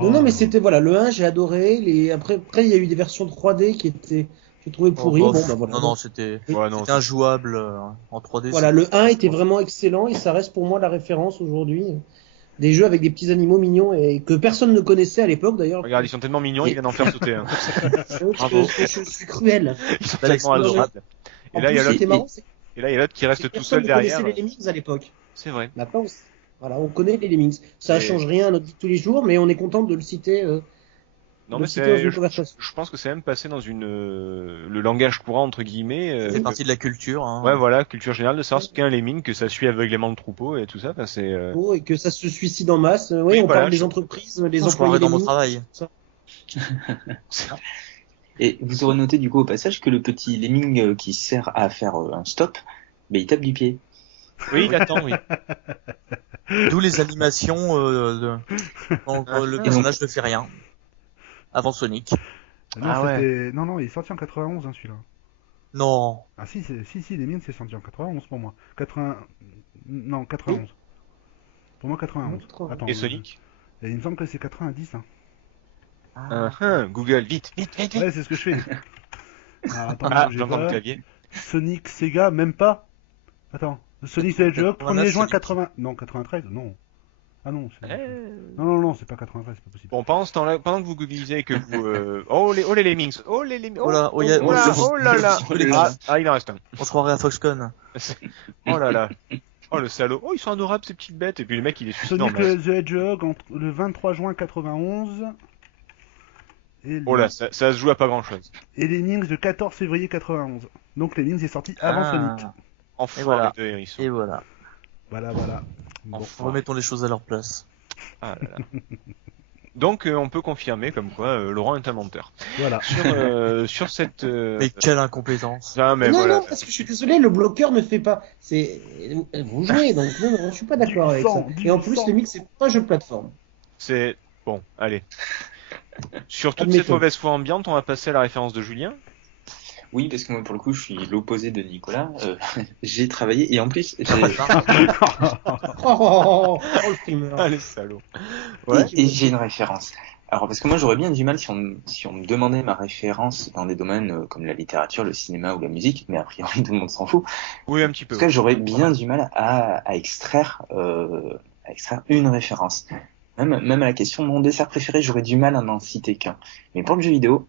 Oh. Non, mais c'était, voilà, le 1, j'ai adoré. Après, il y a eu des versions 3D qui étaient, j'ai trouvé pourries. Oh, Bon, bah voilà. Non, c'était Ouais, non, c'était injouable en 3D. Voilà, le 1 était vraiment excellent et ça reste pour moi la référence aujourd'hui. Des jeux avec des petits animaux mignons et que personne ne connaissait à l'époque d'ailleurs. regarde, ils sont tellement mignons, ils viennent en faire sauter un. Bravo. Je suis cruel. Ils sont Alex, tellement adorables. Et En là, il y a plus, l'autre c'était marrant, c'est et là, il y a l'autre qui que reste tout personne seul ne derrière. connaissait les Lemmings à l'époque. C'est vrai. Maintenant, voilà, on connaît les Lemmings. Ça Et- change rien à notre vie de tous les jours, mais on est content de le citer. Non, de mais le citer dans c'est, une conversation. je pense que c'est même passé dans le langage courant, entre guillemets. Ça fait partie de la culture. Hein. Ouais, voilà, culture générale de savoir ce qu'est un lemming, que ça suit aveuglément le troupeau et tout ça. Enfin, c'est, Oh, et que ça se suicide en masse. Oui, Oui, on voilà, parle des je- entreprises, les Je employés croirais dans mon Lemmings. travail. Et vous aurez noté du coup au passage que le petit lemming qui sert à faire un stop, ben il tape du pied. Oui, il attend, oui. D'où les animations quand le personnage ne fait rien. Avant Sonic. Non, Ah ouais. non, il est sorti en 91, hein, celui-là. Non. Ah si, les miennes, c'est sorti en 91 pour moi. 80... Non, 91. Pour moi, 91. Attends, Et Sonic? Et il me semble que c'est 90. Hein. Google, vite. Ouais, c'est ce que je fais. Alors, attends, bougez j'entends pas. le clavier. Sonic Sega, même pas. Attends, Sonic the Hedgehog, 1er 89, juin Sonic. 80. Non, 93, non. Ah non, non, c'est pas 93, c'est pas possible. Bon, pendant ce temps-là, pendant que vous googlisez et que vous... Oh les Lemmings. Oh les Lemmings. Oh là, oh, y a- oh là, oh, oh là là. oh, les gars. Il en reste un. On se croirait à Foxconn. Oh là là. Oh le salaud. Oh ils sont adorables ces petites bêtes. Et puis le mec il est suicidé en Sonic masse. the Hedgehog, le 23 juin 91. Et Oh là, ça se joue à pas grand-chose. Et Lemmings le 14 février 91. Donc Lemmings est sorti avant Sonic. Enfin, Et voilà. les deux hérissons. Et voilà. Voilà. Bon. Enfin. Remettons les choses à leur place. Ah là là. Donc on peut confirmer comme quoi Laurent est un menteur. Voilà. Sur cette... Mais quelle incompétence. Ah, mais non, voilà. non, parce que je suis désolé, le bloqueur ne fait pas. C'est vous jouez, donc non, je suis pas d'accord avec ça. Et en plus, le mix c'est pas un jeu de plateforme. C'est... Bon, allez. Sur toute Admettons. cette mauvaise foi ambiante, on va passer à la référence de Julien. Oui, parce que moi, pour le coup, je suis l'opposé de Nicolas. J'ai travaillé, et en plus, Oh, le primeur. Ah les salauds. Ouais. et j'ai une référence. Alors, parce que moi, j'aurais bien du mal si on me demandait ma référence dans des domaines comme la littérature, le cinéma ou la musique, mais a priori, tout le monde s'en fout. Oui, un petit peu. En tout cas, j'aurais bien du mal à extraire une référence. Même à la question de mon dessert préféré, j'aurais du mal à n'en citer qu'un. Mais pour le jeu vidéo,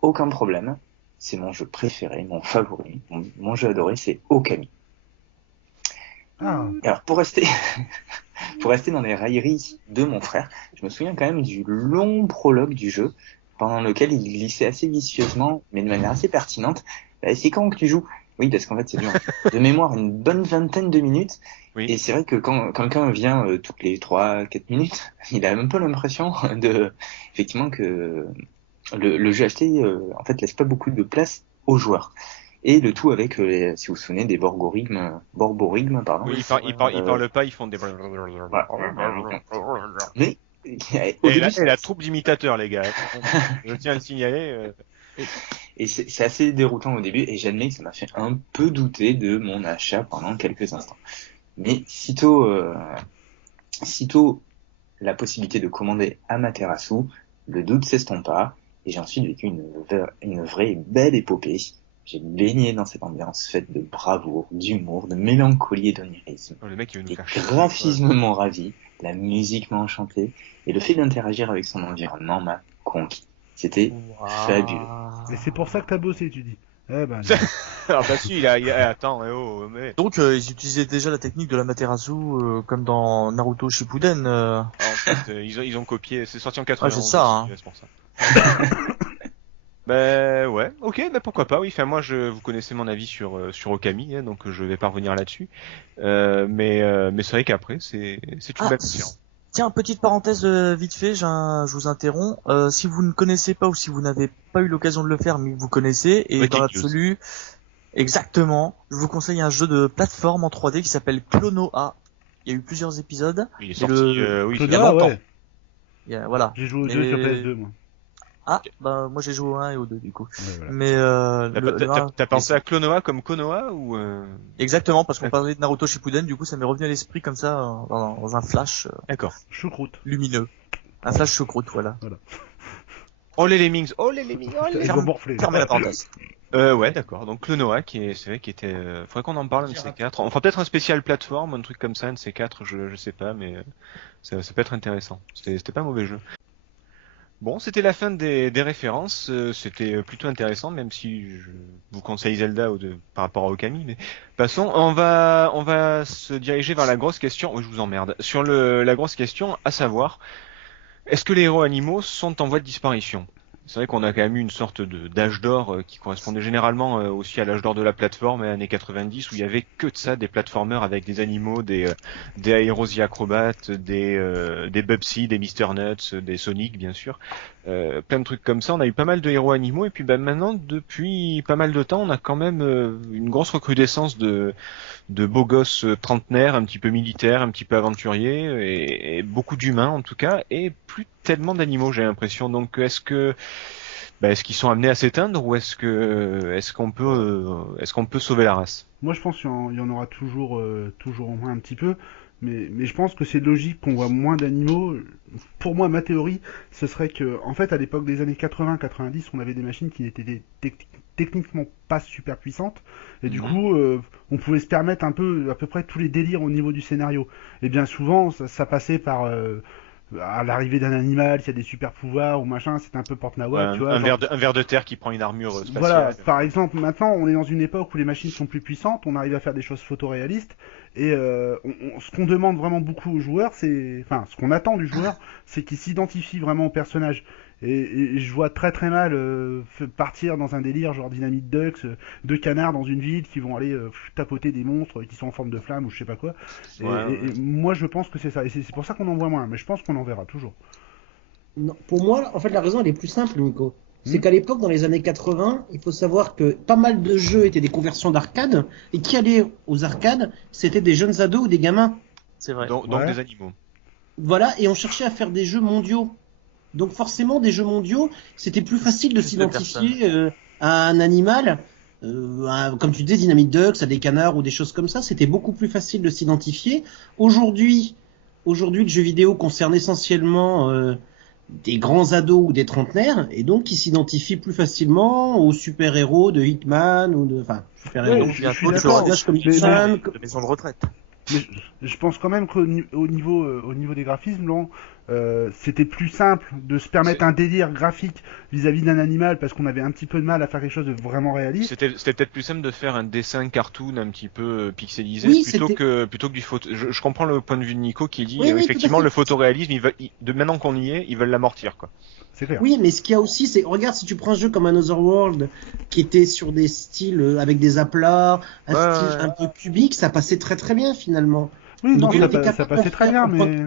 aucun problème. C'est mon jeu préféré, mon favori, mon jeu adoré, c'est Okami. Ah. Alors, pour rester dans les railleries de mon frère, je me souviens quand même du long prologue du jeu, pendant lequel il glissait assez vicieusement, mais de manière assez pertinente. Bah, c'est quand que tu joues? Oui, parce qu'en fait, c'est dur. De mémoire, une bonne vingtaine de minutes. Oui. Et c'est vrai que quand quelqu'un vient toutes les 3-4 minutes, il a un peu l'impression effectivement que le jeu acheté, en fait, laisse pas beaucoup de place aux joueurs. Et le tout avec, si vous vous souvenez, des borborigmes, pardon. Oui, ils parlent pas, ils font des... Mais, Et la troupe d'imitateurs, les gars. Je tiens à le signaler. Et c'est assez déroutant au début, et j'admets que ça m'a fait un peu douter de mon achat pendant quelques instants. Mais sitôt la possibilité de commander Amaterasu, le doute s'estompa, et j'ai ensuite vécu une vraie belle épopée. J'ai baigné dans cette ambiance faite de bravoure, d'humour, de mélancolie et d'onirisme. Oh, le mec, il veut nous Les faire chier. graphismes m'ont ravi, la musique m'a enchanté, et le fait d'interagir avec son environnement m'a conquis. C'était fabuleux. Et c'est pour ça que t'as bossé, tu dis. Eh ben, Ah bah si, attends, mais... Donc ils utilisaient déjà la technique de la Materasu comme dans Naruto Shippuden. En fait, ils ont copié, c'est sorti en 91. Ah, c'est ça, hein. C'est pour ça. Ben ouais, ok, ben pourquoi pas, oui. Enfin moi, vous connaissez mon avis sur Okami, hein, donc je vais pas revenir là-dessus. Mais c'est vrai qu'après, c'est une belle différence. Tiens, petite parenthèse vite fait, je vous interromps. Si vous ne connaissez pas ou si vous n'avez pas eu l'occasion de le faire, mais que vous connaissez, et dans l'absolu, exactement, je vous conseille un jeu de plateforme en 3D qui s'appelle Clonoa. Il y a eu plusieurs épisodes. Il est sorti, oui, il y a longtemps. ouais. Voilà. J'ai joué aux deux sur PS2, moi. Ah, bah moi j'ai joué au 1 et au 2 du coup. Ouais, voilà. Mais t'as pensé à Clonoa comme Konoha ou Exactement, parce qu'on parlait de Naruto Shippuden, du coup ça m'est revenu à l'esprit comme ça dans un flash D'accord. Choucroute. lumineux. Un flash choucroute, voilà. Oh les Lemmings, oh les Lemmings, oh les... Ils ont morflé. Fermez la parenthèse. Ouais, d'accord. Donc Clonoa, c'est vrai, qui était, faudrait qu'on en parle, un de ces quatre. On fera peut-être un spécial plateforme, un truc comme ça, un de ces quatre, je sais pas, mais ça peut être intéressant. C'était pas un mauvais jeu. Bon, c'était la fin des références. C'était plutôt intéressant, même si je vous conseille Zelda par rapport à Okami. Mais passons, on va se diriger vers la grosse question. Oui, je vous emmerde. Sur la grosse question, à savoir, est-ce que les héros animaux sont en voie de disparition? C'est vrai qu'on a quand même eu une sorte d'âge d'or qui correspondait généralement aussi à l'âge d'or de la plateforme, années 90, où il y avait que de ça, des platformers avec des animaux, des Aerosi acrobates, des Bubsy, des Mr. Nuts, des Sonic bien sûr, plein de trucs comme ça. On a eu pas mal de héros animaux, et puis maintenant, depuis pas mal de temps, on a quand même une grosse recrudescence de beaux gosses trentenaires, un petit peu militaires, un petit peu aventuriers, et beaucoup d'humains en tout cas, et plus tellement d'animaux, j'ai l'impression. Donc est-ce qu'ils sont amenés à s'éteindre, ou est-ce qu'on peut sauver la race? Moi, je pense qu'il y en aura toujours au moins un petit peu. mais je pense que c'est logique qu'on voit moins d'animaux. Pour moi, ma théorie, ce serait que, en fait, à l'époque des années 80-90, on avait des machines qui étaient techniquement pas super puissantes, et du coup, on pouvait se permettre un peu, à peu près tous les délires au niveau du scénario. Et bien souvent, ça passait par à l'arrivée d'un animal, s'il y a des super pouvoirs ou machin, c'est un peu porte-nawak, tu vois. Un ver de terre qui prend une armure spatiale. Voilà, par exemple, maintenant, on est dans une époque où les machines sont plus puissantes, on arrive à faire des choses photoréalistes, et ce qu'on demande vraiment beaucoup aux joueurs, enfin, ce qu'on attend du joueur, c'est qu'il s'identifie vraiment au personnage. Et je vois très très mal partir dans un délire genre Dynamite Ducks, deux canards dans une ville qui vont aller tapoter des monstres qui sont en forme de flamme ou je sais pas quoi. Et moi je pense que c'est ça. Et c'est pour ça qu'on en voit moins, mais je pense qu'on en verra toujours. Non, pour moi, en fait, la raison elle est plus simple, Nico. C'est qu'à l'époque, dans les années 80, il faut savoir que pas mal de jeux étaient des conversions d'arcade, et qui allaient aux arcades, c'était des jeunes ados ou des gamins. C'est vrai. Donc des animaux. Voilà, et on cherchait à faire des jeux mondiaux. Donc forcément, des jeux mondiaux, c'était plus facile de s'identifier à un animal, comme tu disais, Dynamite Ducks, à des canards ou des choses comme ça. C'était beaucoup plus facile de s'identifier. Aujourd'hui, le jeu vidéo concerne essentiellement des grands ados ou des trentenaires, et donc qui s'identifient plus facilement aux super-héros de Hitman ou de, enfin, super-héros comme Hitman, de maison de retraite. Mais je pense quand même qu'au niveau des graphismes, là, c'était plus simple de se permettre un délire graphique vis-à-vis d'un animal parce qu'on avait un petit peu de mal à faire quelque chose de vraiment réaliste. C'était peut-être plus simple de faire un dessin cartoon un petit peu pixelisé plutôt que du photo. Je comprends le point de vue de Nico qui dit effectivement le photoréalisme, de maintenant qu'on y est, ils veulent l'amortir quoi. C'est clair. Oui, mais ce qu'il y a aussi, c'est, regarde, si tu prends un jeu comme Another World, qui était sur des styles avec des aplats, style un peu cubique, ça passait très très bien finalement. Oui, donc ça passait très bien, mais...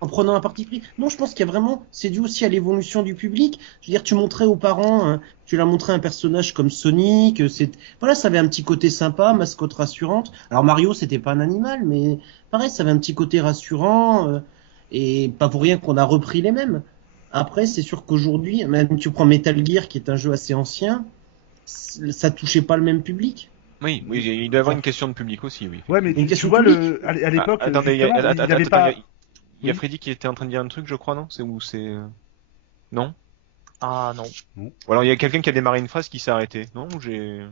En prenant un parti pris. Non, je pense qu'il y a vraiment, c'est dû aussi à l'évolution du public. Je veux dire, tu montrais aux parents, tu leur montrais un personnage comme Sonic, voilà, ça avait un petit côté sympa, mascotte rassurante. Alors Mario, c'était pas un animal, mais pareil, ça avait un petit côté rassurant, et pas pour rien qu'on a repris les mêmes. Après, c'est sûr qu'aujourd'hui, même tu prends Metal Gear, qui est un jeu assez ancien, ça touchait pas le même public. Oui, il doit y avoir une question de public aussi, oui. Ouais, mais tu vois, à l'époque, attendez, il y a Oui. Freddy qui était en train de dire un truc, je crois, non? Non? Ah non. Ou alors il y a quelqu'un qui a démarré une phrase qui s'est arrêté. Non? Moi j'ai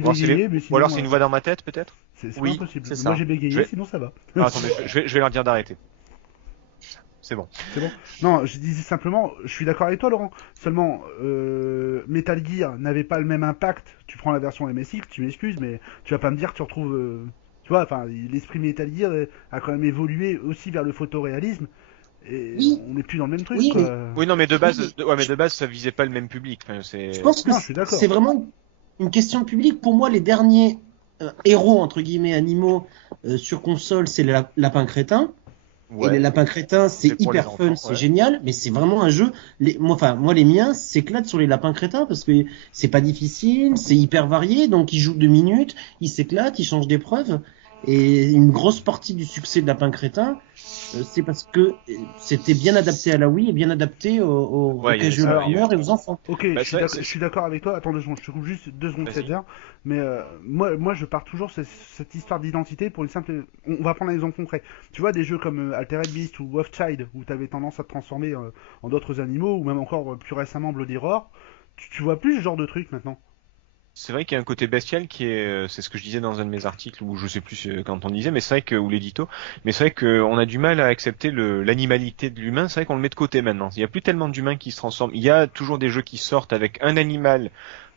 bégayé, mais sinon... Ou alors c'est une voix dans ma tête, peut-être? C'est oui, impossible. C'est ça. Moi j'ai bégayé, sinon ça va. Ah, attendez, je vais leur dire d'arrêter. C'est bon. C'est bon. Non, je disais simplement, je suis d'accord avec toi, Laurent. Seulement, Metal Gear n'avait pas le même impact. Tu prends la version MSX, tu m'excuses, mais tu vas pas me dire que tu retrouves... tu vois, enfin, l'esprit Metal Gear a quand même évolué aussi vers le photoréalisme. Et on n'est plus dans le même truc. Oui, non, mais de base, ça visait pas le même public. Enfin, je pense que c'est vraiment une question de public. Pour moi, les derniers héros, entre guillemets, animaux sur console, c'est les lapins crétins. Ouais. Et les lapins crétins, c'est hyper fun, c'est génial, mais c'est vraiment un jeu. Moi, les miens s'éclatent sur les lapins crétins parce que c'est pas difficile, c'est hyper varié, donc ils jouent 2 minutes, ils s'éclatent, ils changent d'épreuve. Et une grosse partie du succès de Lapin Crétin, c'est parce que c'était bien adapté à la Wii et bien adapté aux casual gamers et aux enfants. Ok, je suis d'accord avec toi. Attends 2 secondes, je te coupe juste 2 secondes, Cédric. Mais moi, je pars toujours cette histoire d'identité pour une simple... On va prendre un exemple concret. Tu vois, des jeux comme Altered Beast ou Wolfchild, où tu avais tendance à te transformer en d'autres animaux, ou même encore plus récemment Bloody Roar, tu vois plus ce genre de truc maintenant. C'est vrai qu'il y a un côté bestial qui est, c'est ce que je disais dans un de mes articles, ou je sais plus quand on disait, mais c'est vrai que, ou l'édito, mais c'est vrai qu'on a du mal à accepter l'animalité de l'humain, c'est vrai qu'on le met de côté maintenant. Il y a plus tellement d'humains qui se transforment. Il y a toujours des jeux qui sortent avec un animal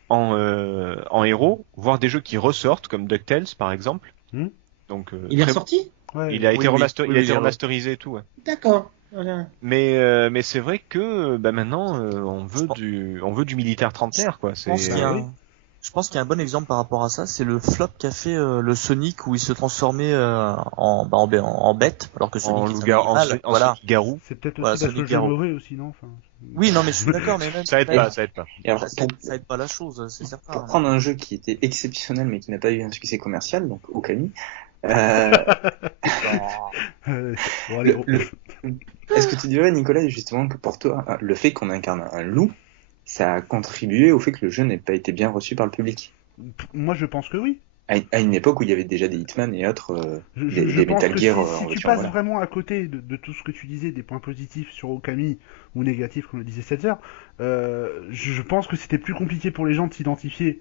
en héros, voire des jeux qui ressortent, comme DuckTales par exemple. Donc, il est ressorti? Ouais, il a été remasterisé et tout, ouais. D'accord. Voilà. Mais c'est vrai que, maintenant, on veut du militaire trentenaire, quoi. Je pense qu'il y a un bon exemple par rapport à ça, c'est le flop qu'a fait le Sonic où il se transformait en bête, alors que Sonic est un animal. Voilà. Garou. C'est peut-être aussi parce que le jeu est mauvais aussi, non? Oui, non, mais je suis d'accord, mais même ça aide pas. Et alors, ça aide pas la chose, c'est certain. Pour prendre un jeu qui était exceptionnel mais qui n'a pas eu un succès commercial, donc Okami. Est-ce que tu dirais, Nicolas, justement, que pour toi, le fait qu'on incarne un loup, ça a contribué au fait que le jeu n'ait pas été bien reçu par le public? Moi, je pense que oui. à une époque où il y avait déjà des Hitman et autres, Je des pense Metal que Gear, si on va tu dire, passes voilà. vraiment à côté de tout ce que tu disais, des points positifs sur Okami ou négatifs, comme le disait Setzer, je pense que c'était plus compliqué pour les gens de s'identifier.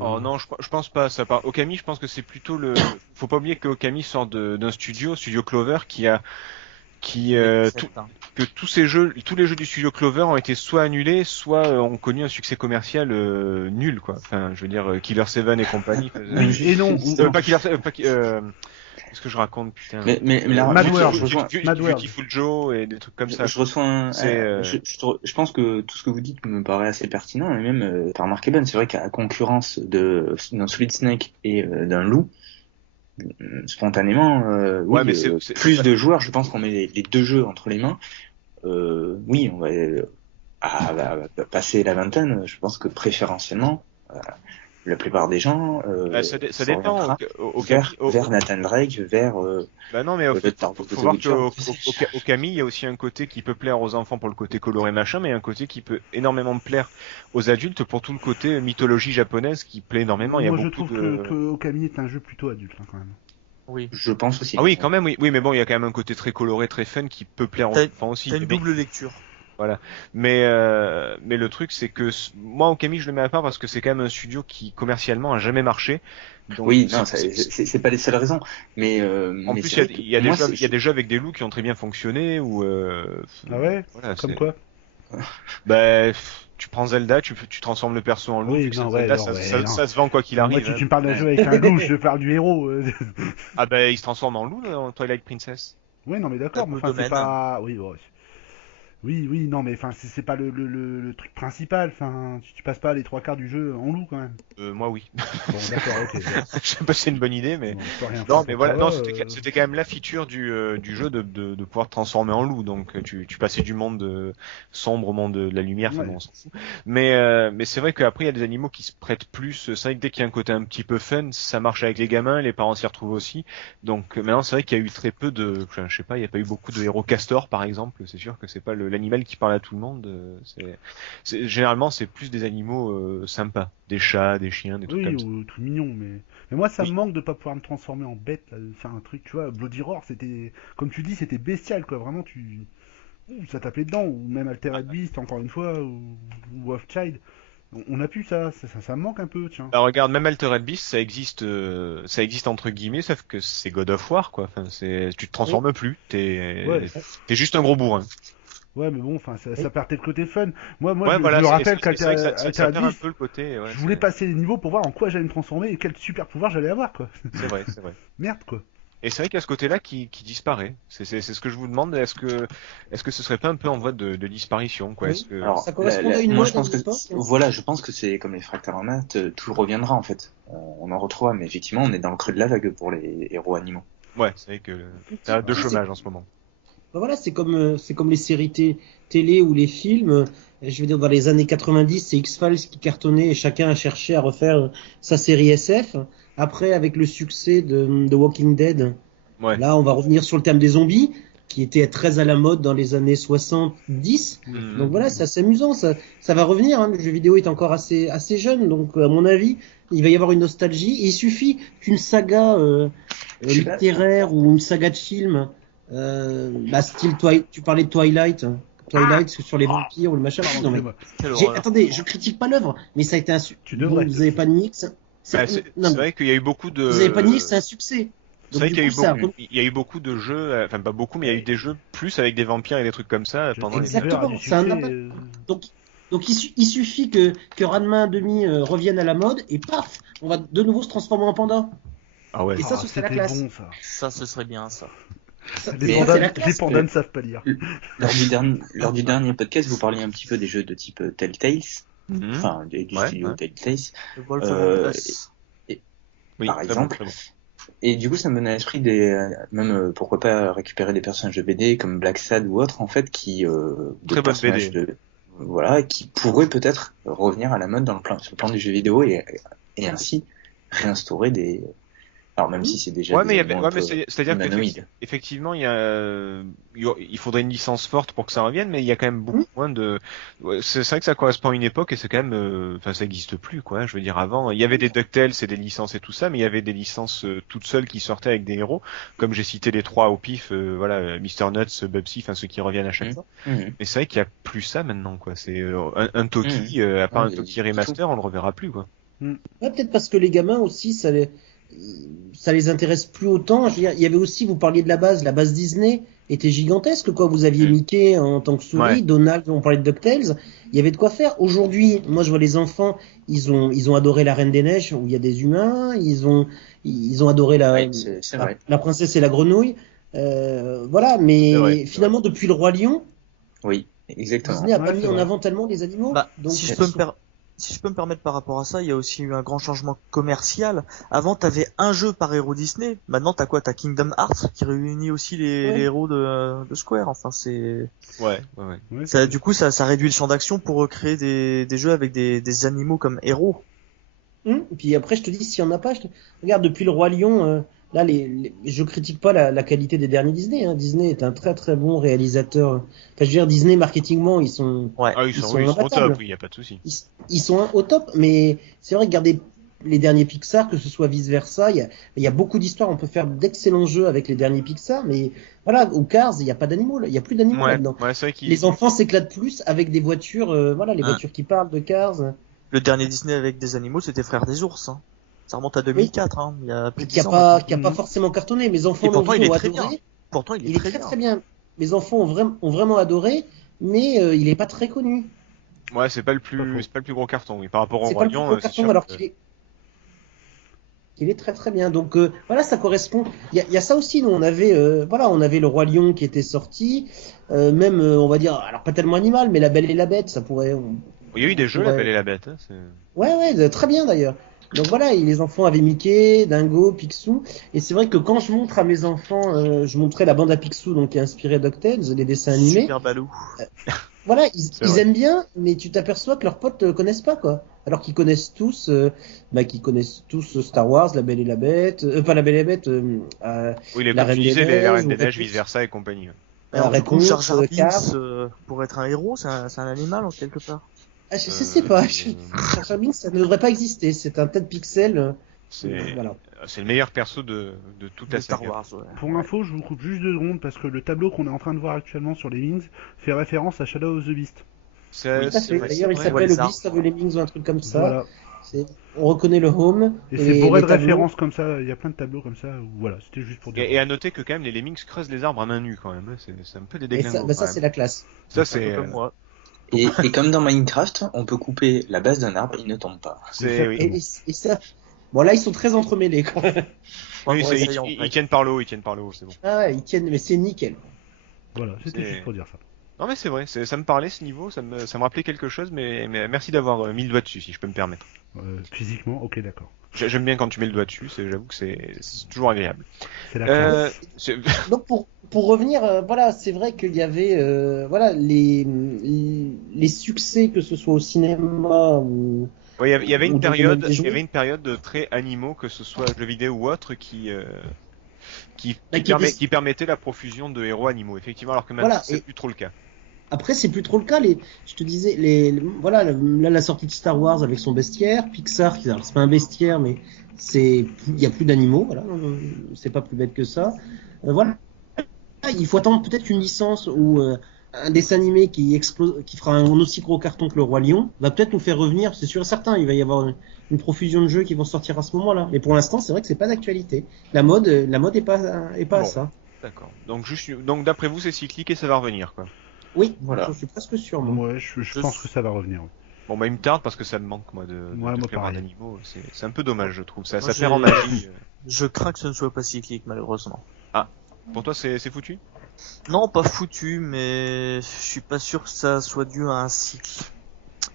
Oh non, je pense pas. Ça part. Okami, je pense que c'est plutôt le. Faut pas oublier que Okami sort d'un studio Clover, que tous les jeux du studio Clover ont été soit annulés, soit ont connu un succès commercial nul, quoi. Enfin, je veux dire, Killer 7 et compagnie. Oui et non. Pas Killer 7, qu'est-ce que je raconte, putain. Mais là, Mad moi, World. je rejoins, Beautiful Joe et des trucs comme ça. je reçois C'est, je pense que tout ce que vous dites me paraît assez pertinent et même t'as remarqué Ben, c'est vrai qu'à la concurrence d'un Solid Snake et d'un loup, spontanément, Ouais, oui, mais c'est plus de joueurs, je pense qu'on met les deux jeux entre les mains, oui, on va passer la vingtaine, je pense que préférentiellement, la plupart des gens ça dépend. vers Nathan Drake, vers Bah non, mais faut voir qu'au Camille, il y a aussi un côté qui peut plaire aux enfants pour le côté coloré machin, mais un côté qui peut énormément plaire aux adultes pour tout le côté mythologie japonaise qui plaît énormément. Il y a Moi, je beaucoup trouve que Okami est un jeu plutôt adulte, hein, quand même. Oui. je pense aussi. Ah oui, quand même, oui, mais bon, il y a quand même un côté très coloré, très fun qui peut plaire aux enfants aussi. T'as une double lecture. Voilà. Mais le truc, c'est que moi, Okami, je le mets à part parce que c'est quand même un studio qui commercialement a jamais marché. Donc, oui, non, c'est pas les seules raisons, mais en plus il y a des jeux avec des loups qui ont très bien fonctionné ou ah ouais, voilà, comme quoi. Bah, tu prends Zelda, tu transformes le perso en loup. Oui, puis non, Zelda, non. ça se vend quoi qu'il arrive. Moi, tu me parles d'un jeu avec un loup, je parle du héros. Ah bah, il se transforme en loup dans Twilight Princess. Oui, non, mais d'accord, mais enfin, c'est pas. Oui, bon. Oui, non, mais enfin, c'est pas le truc principal. Enfin, tu passes pas les 3/4 du jeu en loup quand même. Moi, oui. Bon, d'accord, ok. Je sais pas si c'est une bonne idée, mais. Bon, non, mais voilà, non, c'était quand même la feature du jeu de pouvoir te transformer en loup. Donc, tu passais du monde sombre au monde de la lumière. Enfin, bon, on s'en fout. Mais c'est vrai qu'après, il y a des animaux qui se prêtent plus. C'est vrai que dès qu'il y a un côté un petit peu fun, ça marche avec les gamins, les parents s'y retrouvent aussi. Donc, maintenant, c'est vrai qu'il y a eu très peu je sais pas, il n'y a pas eu beaucoup de héros castors, par exemple. C'est sûr que c'est pas l'animal qui parle à tout le monde. Généralement, c'est plus des animaux sympas, des chats, des chiens, des trucs comme ça. Oui, ou tout mignon, mais moi ça me manque de pas pouvoir me transformer en bête. Là. C'est un truc, tu vois, Bloody Roar, c'était, comme tu dis, c'était bestial, quoi. Vraiment, ça tapait dedans, ou même Altered Beast, encore une fois, ou Wolfchild. On a pu ça me manque un peu, tiens. Bah, regarde, même Altered Beast, ça existe entre guillemets, sauf que c'est God of War, quoi. Enfin, tu te transformes plus, t'es juste un gros bourrin. Ouais, mais bon, enfin, ça perdait le côté fun. Moi, ouais, je me rappelle qu'Altered perd un Beast, peu le côté. Ouais, je voulais passer les niveaux pour voir en quoi j'allais me transformer et quel super pouvoir j'allais avoir, quoi. C'est vrai. Merde, quoi. Et c'est vrai qu'il y a ce côté-là qui disparaît. C'est ce que je vous demande. Est-ce que ce serait pas un peu en voie de disparition, quoi? Oui. Alors, ça correspond à une moi, mode je pense que l'époque, hein. voilà, je pense que c'est comme les fractales en maths, tout reviendra en fait. On en retrouvera, mais effectivement, on est dans le creux de la vague pour les héros animaux. Ouais, c'est vrai que t'as deux chômages en ce moment. Ben voilà, c'est comme les séries télé ou les films. Je veux dire, dans les années 90, c'est X-Files qui cartonnait et chacun a cherché à refaire sa série SF. Après, avec le succès de Walking Dead, ouais. Là, on va revenir sur le thème des zombies, qui était très à la mode dans les années 70. Donc voilà, c'est assez amusant. Ça va revenir. Hein. Le jeu vidéo est encore assez jeune, donc à mon avis, il va y avoir une nostalgie. Il suffit qu'une saga littéraire ou une saga de film, style tu parlais de Twilight sur les vampires ou le machin. Non, mais attendez, je critique pas l'œuvre, mais ça a été un vous avez pas nié que ça. C'est vrai qu'il y a eu beaucoup de. Vous avez pas nié que c'est un succès. C'est vrai qu'il y a eu beaucoup de jeux, enfin pas beaucoup, mais il y a eu des jeux plus avec des vampires et des trucs comme ça pendant Exactement, ça a un impact. Donc il suffit que Ranma 1/2 revienne à la mode et paf, on va de nouveau se transformer en panda. Ah ouais. Et ça, ce serait la classe. Bon, ça, ce serait bien ça. Les pandas ne savent pas lire. Lors du dernier podcast, vous parliez un petit peu des jeux de type Telltale, enfin du studio Telltale. Par exemple. Et du coup, ça me donne à l'esprit même pourquoi pas récupérer des personnages de BD comme Black Sad ou autres en fait qui très bonne BD. Qui pourraient peut-être revenir à la mode sur le plan du jeu vidéo et ainsi réinstaurer Alors même si c'est déjà Ouais, des mais animaux un peu c'est-à-dire humanoïdes. qu'effectivement, il faudrait une licence forte pour que ça revienne, mais il y a quand même beaucoup moins de. Ouais, c'est vrai que ça correspond à une époque et c'est quand même, enfin, ça existe plus, quoi. Je veux dire, avant, il y avait des DuckTales et des licences et tout ça, mais il y avait des licences toutes seules qui sortaient avec des héros, comme j'ai cité les trois au pif, voilà, Mr. Nuts, Bubsy, enfin ceux qui reviennent à chaque fois. Mais c'est vrai qu'il y a plus ça maintenant, quoi. C'est un Toki, à part un Toki remaster, on le reverra plus, quoi. Ouais, peut-être parce que les gamins aussi, ça les intéresse plus autant. Je veux dire, il y avait aussi, vous parliez de la base Disney était gigantesque, quoi. Vous aviez Mickey en tant que souris, Donald, on parlait de DuckTales. Il y avait de quoi faire. Aujourd'hui, moi, je vois les enfants, ils ont adoré la Reine des Neiges, où il y a des humains, ils ont adoré la princesse et la grenouille. Voilà, mais finalement, depuis le Roi Lion, oui, exactement. Disney a pas mis en avant tellement les animaux. Bah, donc, si je peux me permettre par rapport à ça, il y a aussi eu un grand changement commercial. Avant, t'avais un jeu par héros Disney. Maintenant, t'as quoi? T'as Kingdom Hearts qui réunit aussi les héros de Square. Enfin, c'est. Ouais. Ça, du coup, ça réduit le champ d'action pour créer des jeux avec des animaux comme héros. Et puis après, je te dis, s'il y en a pas, regarde, depuis le Roi Lion, là, je critique pas la qualité des derniers Disney. Hein. Disney est un très très bon réalisateur. Enfin, je veux dire, Disney marketingement, ils sont ils sont au top, oui, y a pas de souci. Ils sont au top, mais c'est vrai, regardez les derniers Pixar, que ce soit vice versa, il y a beaucoup d'histoires. On peut faire d'excellents jeux avec les derniers Pixar, mais voilà, ou Cars, il y a pas d'animaux, il y a plus d'animaux là-dedans. Ouais, c'est vrai les enfants s'éclatent plus avec des voitures, les voitures qui parlent de Cars. Le dernier Disney avec des animaux, c'était Frères des ours. Hein. Ça remonte à 2004, hein. Il y a plus de 10 ans. Qui a pas forcément cartonné. Mes enfants l'ont adoré. Pourtant, il est très bien. Mes enfants ont vraiment adoré, mais il est pas très connu. Ouais, c'est pas le plus gros carton, oui. Par rapport au Roi Lion, c'est sûr. Alors qu'il est très très bien. Donc voilà, ça correspond. Il y a ça aussi. Nous, on avait le Roi Lion qui était sorti. Même, on va dire, alors pas tellement animal, mais La Belle et la Bête, ça pourrait. Il y a eu des jeux, La Belle et la Bête. Hein, ouais, très bien d'ailleurs. Donc voilà, les enfants avaient Mickey, Dingo, Picsou, et c'est vrai que quand je montre à mes enfants, je montrais la bande à Picsou, donc qui est inspirée DuckTales, les dessins animés. Super balou. Voilà, ils aiment bien, mais tu t'aperçois que leurs potes connaissent pas, quoi. Alors qu'ils connaissent tous, Star Wars, La Belle et la Bête, pas La Belle et la Bête, oui, la Reine des Neiges, la Reine des Neiges, vice versa et compagnie. Alors, du coup, Jar Jar Binks, pour être un héros, c'est un animal en quelque part. Je sais pas. Jar Jar Binks, ça ne devrait pas exister. C'est un tas de pixels. C'est le meilleur perso de toute la Star saga. Wars. Ouais. Pour info, je vous coupe juste 2 secondes parce que le tableau qu'on est en train de voir actuellement sur les Lemmings fait référence à Shadow of the Beast. D'ailleurs, il s'appelle le Beast of the Lemmings ou un truc comme ça. Voilà. On reconnaît le home. Et c'est bourré de références comme ça. Il y a plein de tableaux comme ça. Voilà, c'était juste pour dire. Et à noter que quand même les Lemmings creusent les arbres à main nue quand même. C'est un peu des déglingos. Ça, c'est la classe. Ça c'est comme moi. Et comme dans Minecraft, on peut couper la base d'un arbre, il ne tombe pas. Et ça. Bon, là, ils sont très entremêlés, quand même. Oui, ils tiennent par le haut, c'est bon. Ah ouais, ils tiennent, mais c'est nickel. Voilà, c'était juste pour dire ça. Non mais c'est vrai, ça me parlait ce niveau, ça me rappelait quelque chose, mais merci d'avoir mis le doigt dessus, si je peux me permettre. Physiquement, ok, d'accord. J'aime bien quand tu mets le doigt dessus, j'avoue que c'est toujours agréable. C'est la classe. Donc pour revenir, voilà, c'est vrai qu'il y avait les succès, que ce soit au cinéma ou il y avait une période très animaux, que ce soit jeux vidéo ou autre, qui permettait la profusion de héros animaux, effectivement, alors que maintenant c'est plus trop le cas. Après, c'est plus trop le cas. Je te disais, la sortie de Star Wars avec son bestiaire, Pixar, alors c'est pas un bestiaire, mais il y a plus d'animaux, voilà, c'est pas plus bête que ça. Voilà. Il faut attendre peut-être une licence ou un dessin animé qui fera un aussi gros carton que le Roi Lion, va peut-être nous faire revenir, c'est sûr et certain, il va y avoir une profusion de jeux qui vont sortir à ce moment-là. Mais pour l'instant, c'est vrai que c'est pas d'actualité. La mode est pas à ça. D'accord. Donc d'après vous, c'est cyclique et ça va revenir, quoi. Oui, voilà. Je suis presque sûr. Moi. Ouais, je pense que ça va revenir. Ouais. Bon, il me tarde parce que ça me manque, moi, de prévoir d'animaux. C'est un peu dommage, je trouve. Ça perd en magie. Je crains que ce ne soit pas cyclique, malheureusement. Ah, pour toi, c'est foutu? Non, pas foutu, mais je suis pas sûr que ça soit dû à un cycle.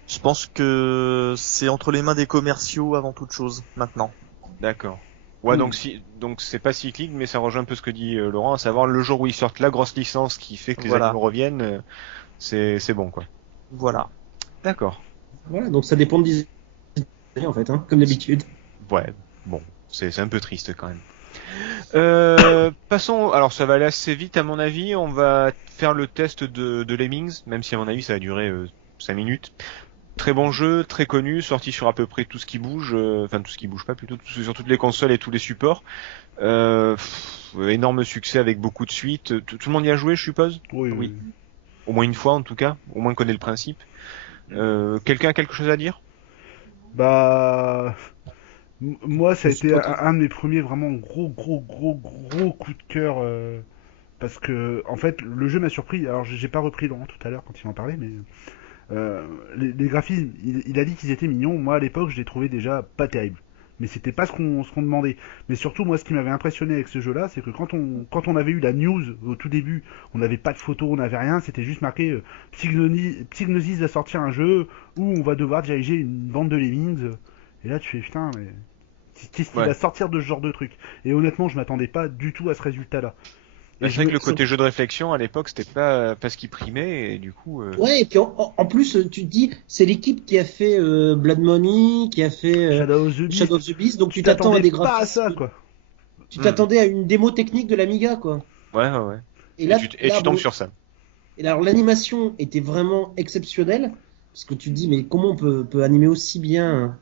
Je pense que c'est entre les mains des commerciaux avant toute chose, maintenant. D'accord. Ouais, donc c'est pas cyclique, mais ça rejoint un peu ce que dit Laurent, à savoir le jour où ils sortent la grosse licence qui fait que les animaux reviennent, c'est bon, quoi. Voilà. D'accord. Voilà, donc ça dépend de Disney, en fait, hein, comme d'habitude. Ouais, bon. c'est un peu triste quand même. Passons, alors ça va aller assez vite à mon avis, on va faire le test de Lemmings, même si à mon avis ça va durer 5 minutes. Très bon jeu, très connu, sorti sur à peu près tout ce qui bouge, enfin tout ce qui bouge pas plutôt, sur toutes les consoles et tous les supports. Énorme succès avec beaucoup de suites. Tout le monde y a joué, je suppose? Oui. Au moins une fois en tout cas, au moins connaît le principe. Quelqu'un a quelque chose à dire? Bah, moi, ça a été un de mes premiers vraiment gros coups de cœur. Parce que, en fait, le jeu m'a surpris. Alors, j'ai pas repris Laurent tout à l'heure quand il en parlait, mais les graphismes, il a dit qu'ils étaient mignons. Moi, à l'époque, je les trouvais déjà pas terribles. Mais c'était pas ce qu'on demandait. Mais surtout, moi, ce qui m'avait impressionné avec ce jeu-là, c'est que quand on avait eu la news au tout début, on n'avait pas de photos, on n'avait rien, c'était juste marqué Psygnosis va sortir un jeu où on va devoir diriger une bande de lemmings. Et là, tu fais putain, mais qu'est-ce qui va sortir de ce genre de truc? Et honnêtement, je m'attendais pas du tout à ce résultat-là. C'est vrai que le côté jeu de réflexion à l'époque c'était pas ce qui primait et du coup. Ouais, et puis en plus tu te dis c'est l'équipe qui a fait Blood Money, qui a fait Shadow of the Beast, donc tu t'attends à des graphismes. Pas à ça quoi. Tu t'attendais à une démo technique de l'Amiga quoi. Ouais. Et là tu tombes sur ça. Et alors l'animation était vraiment exceptionnelle parce que tu te dis mais comment on peut animer aussi bien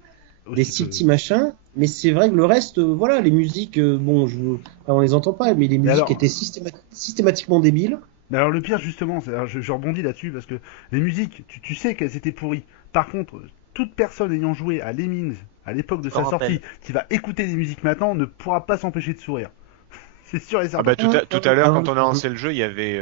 des petits machins. Mais c'est vrai que le reste, voilà, les musiques, on les entend pas, mais les musiques étaient systématiquement débiles. Mais alors le pire justement, je rebondis là-dessus parce que les musiques, tu sais qu'elles étaient pourries. Par contre, toute personne ayant joué à Lemmings à l'époque de sa sortie, qui va écouter des musiques maintenant, ne pourra pas s'empêcher de sourire. C'est sûr et certain. Tout à l'heure, quand on a lancé le jeu, il y avait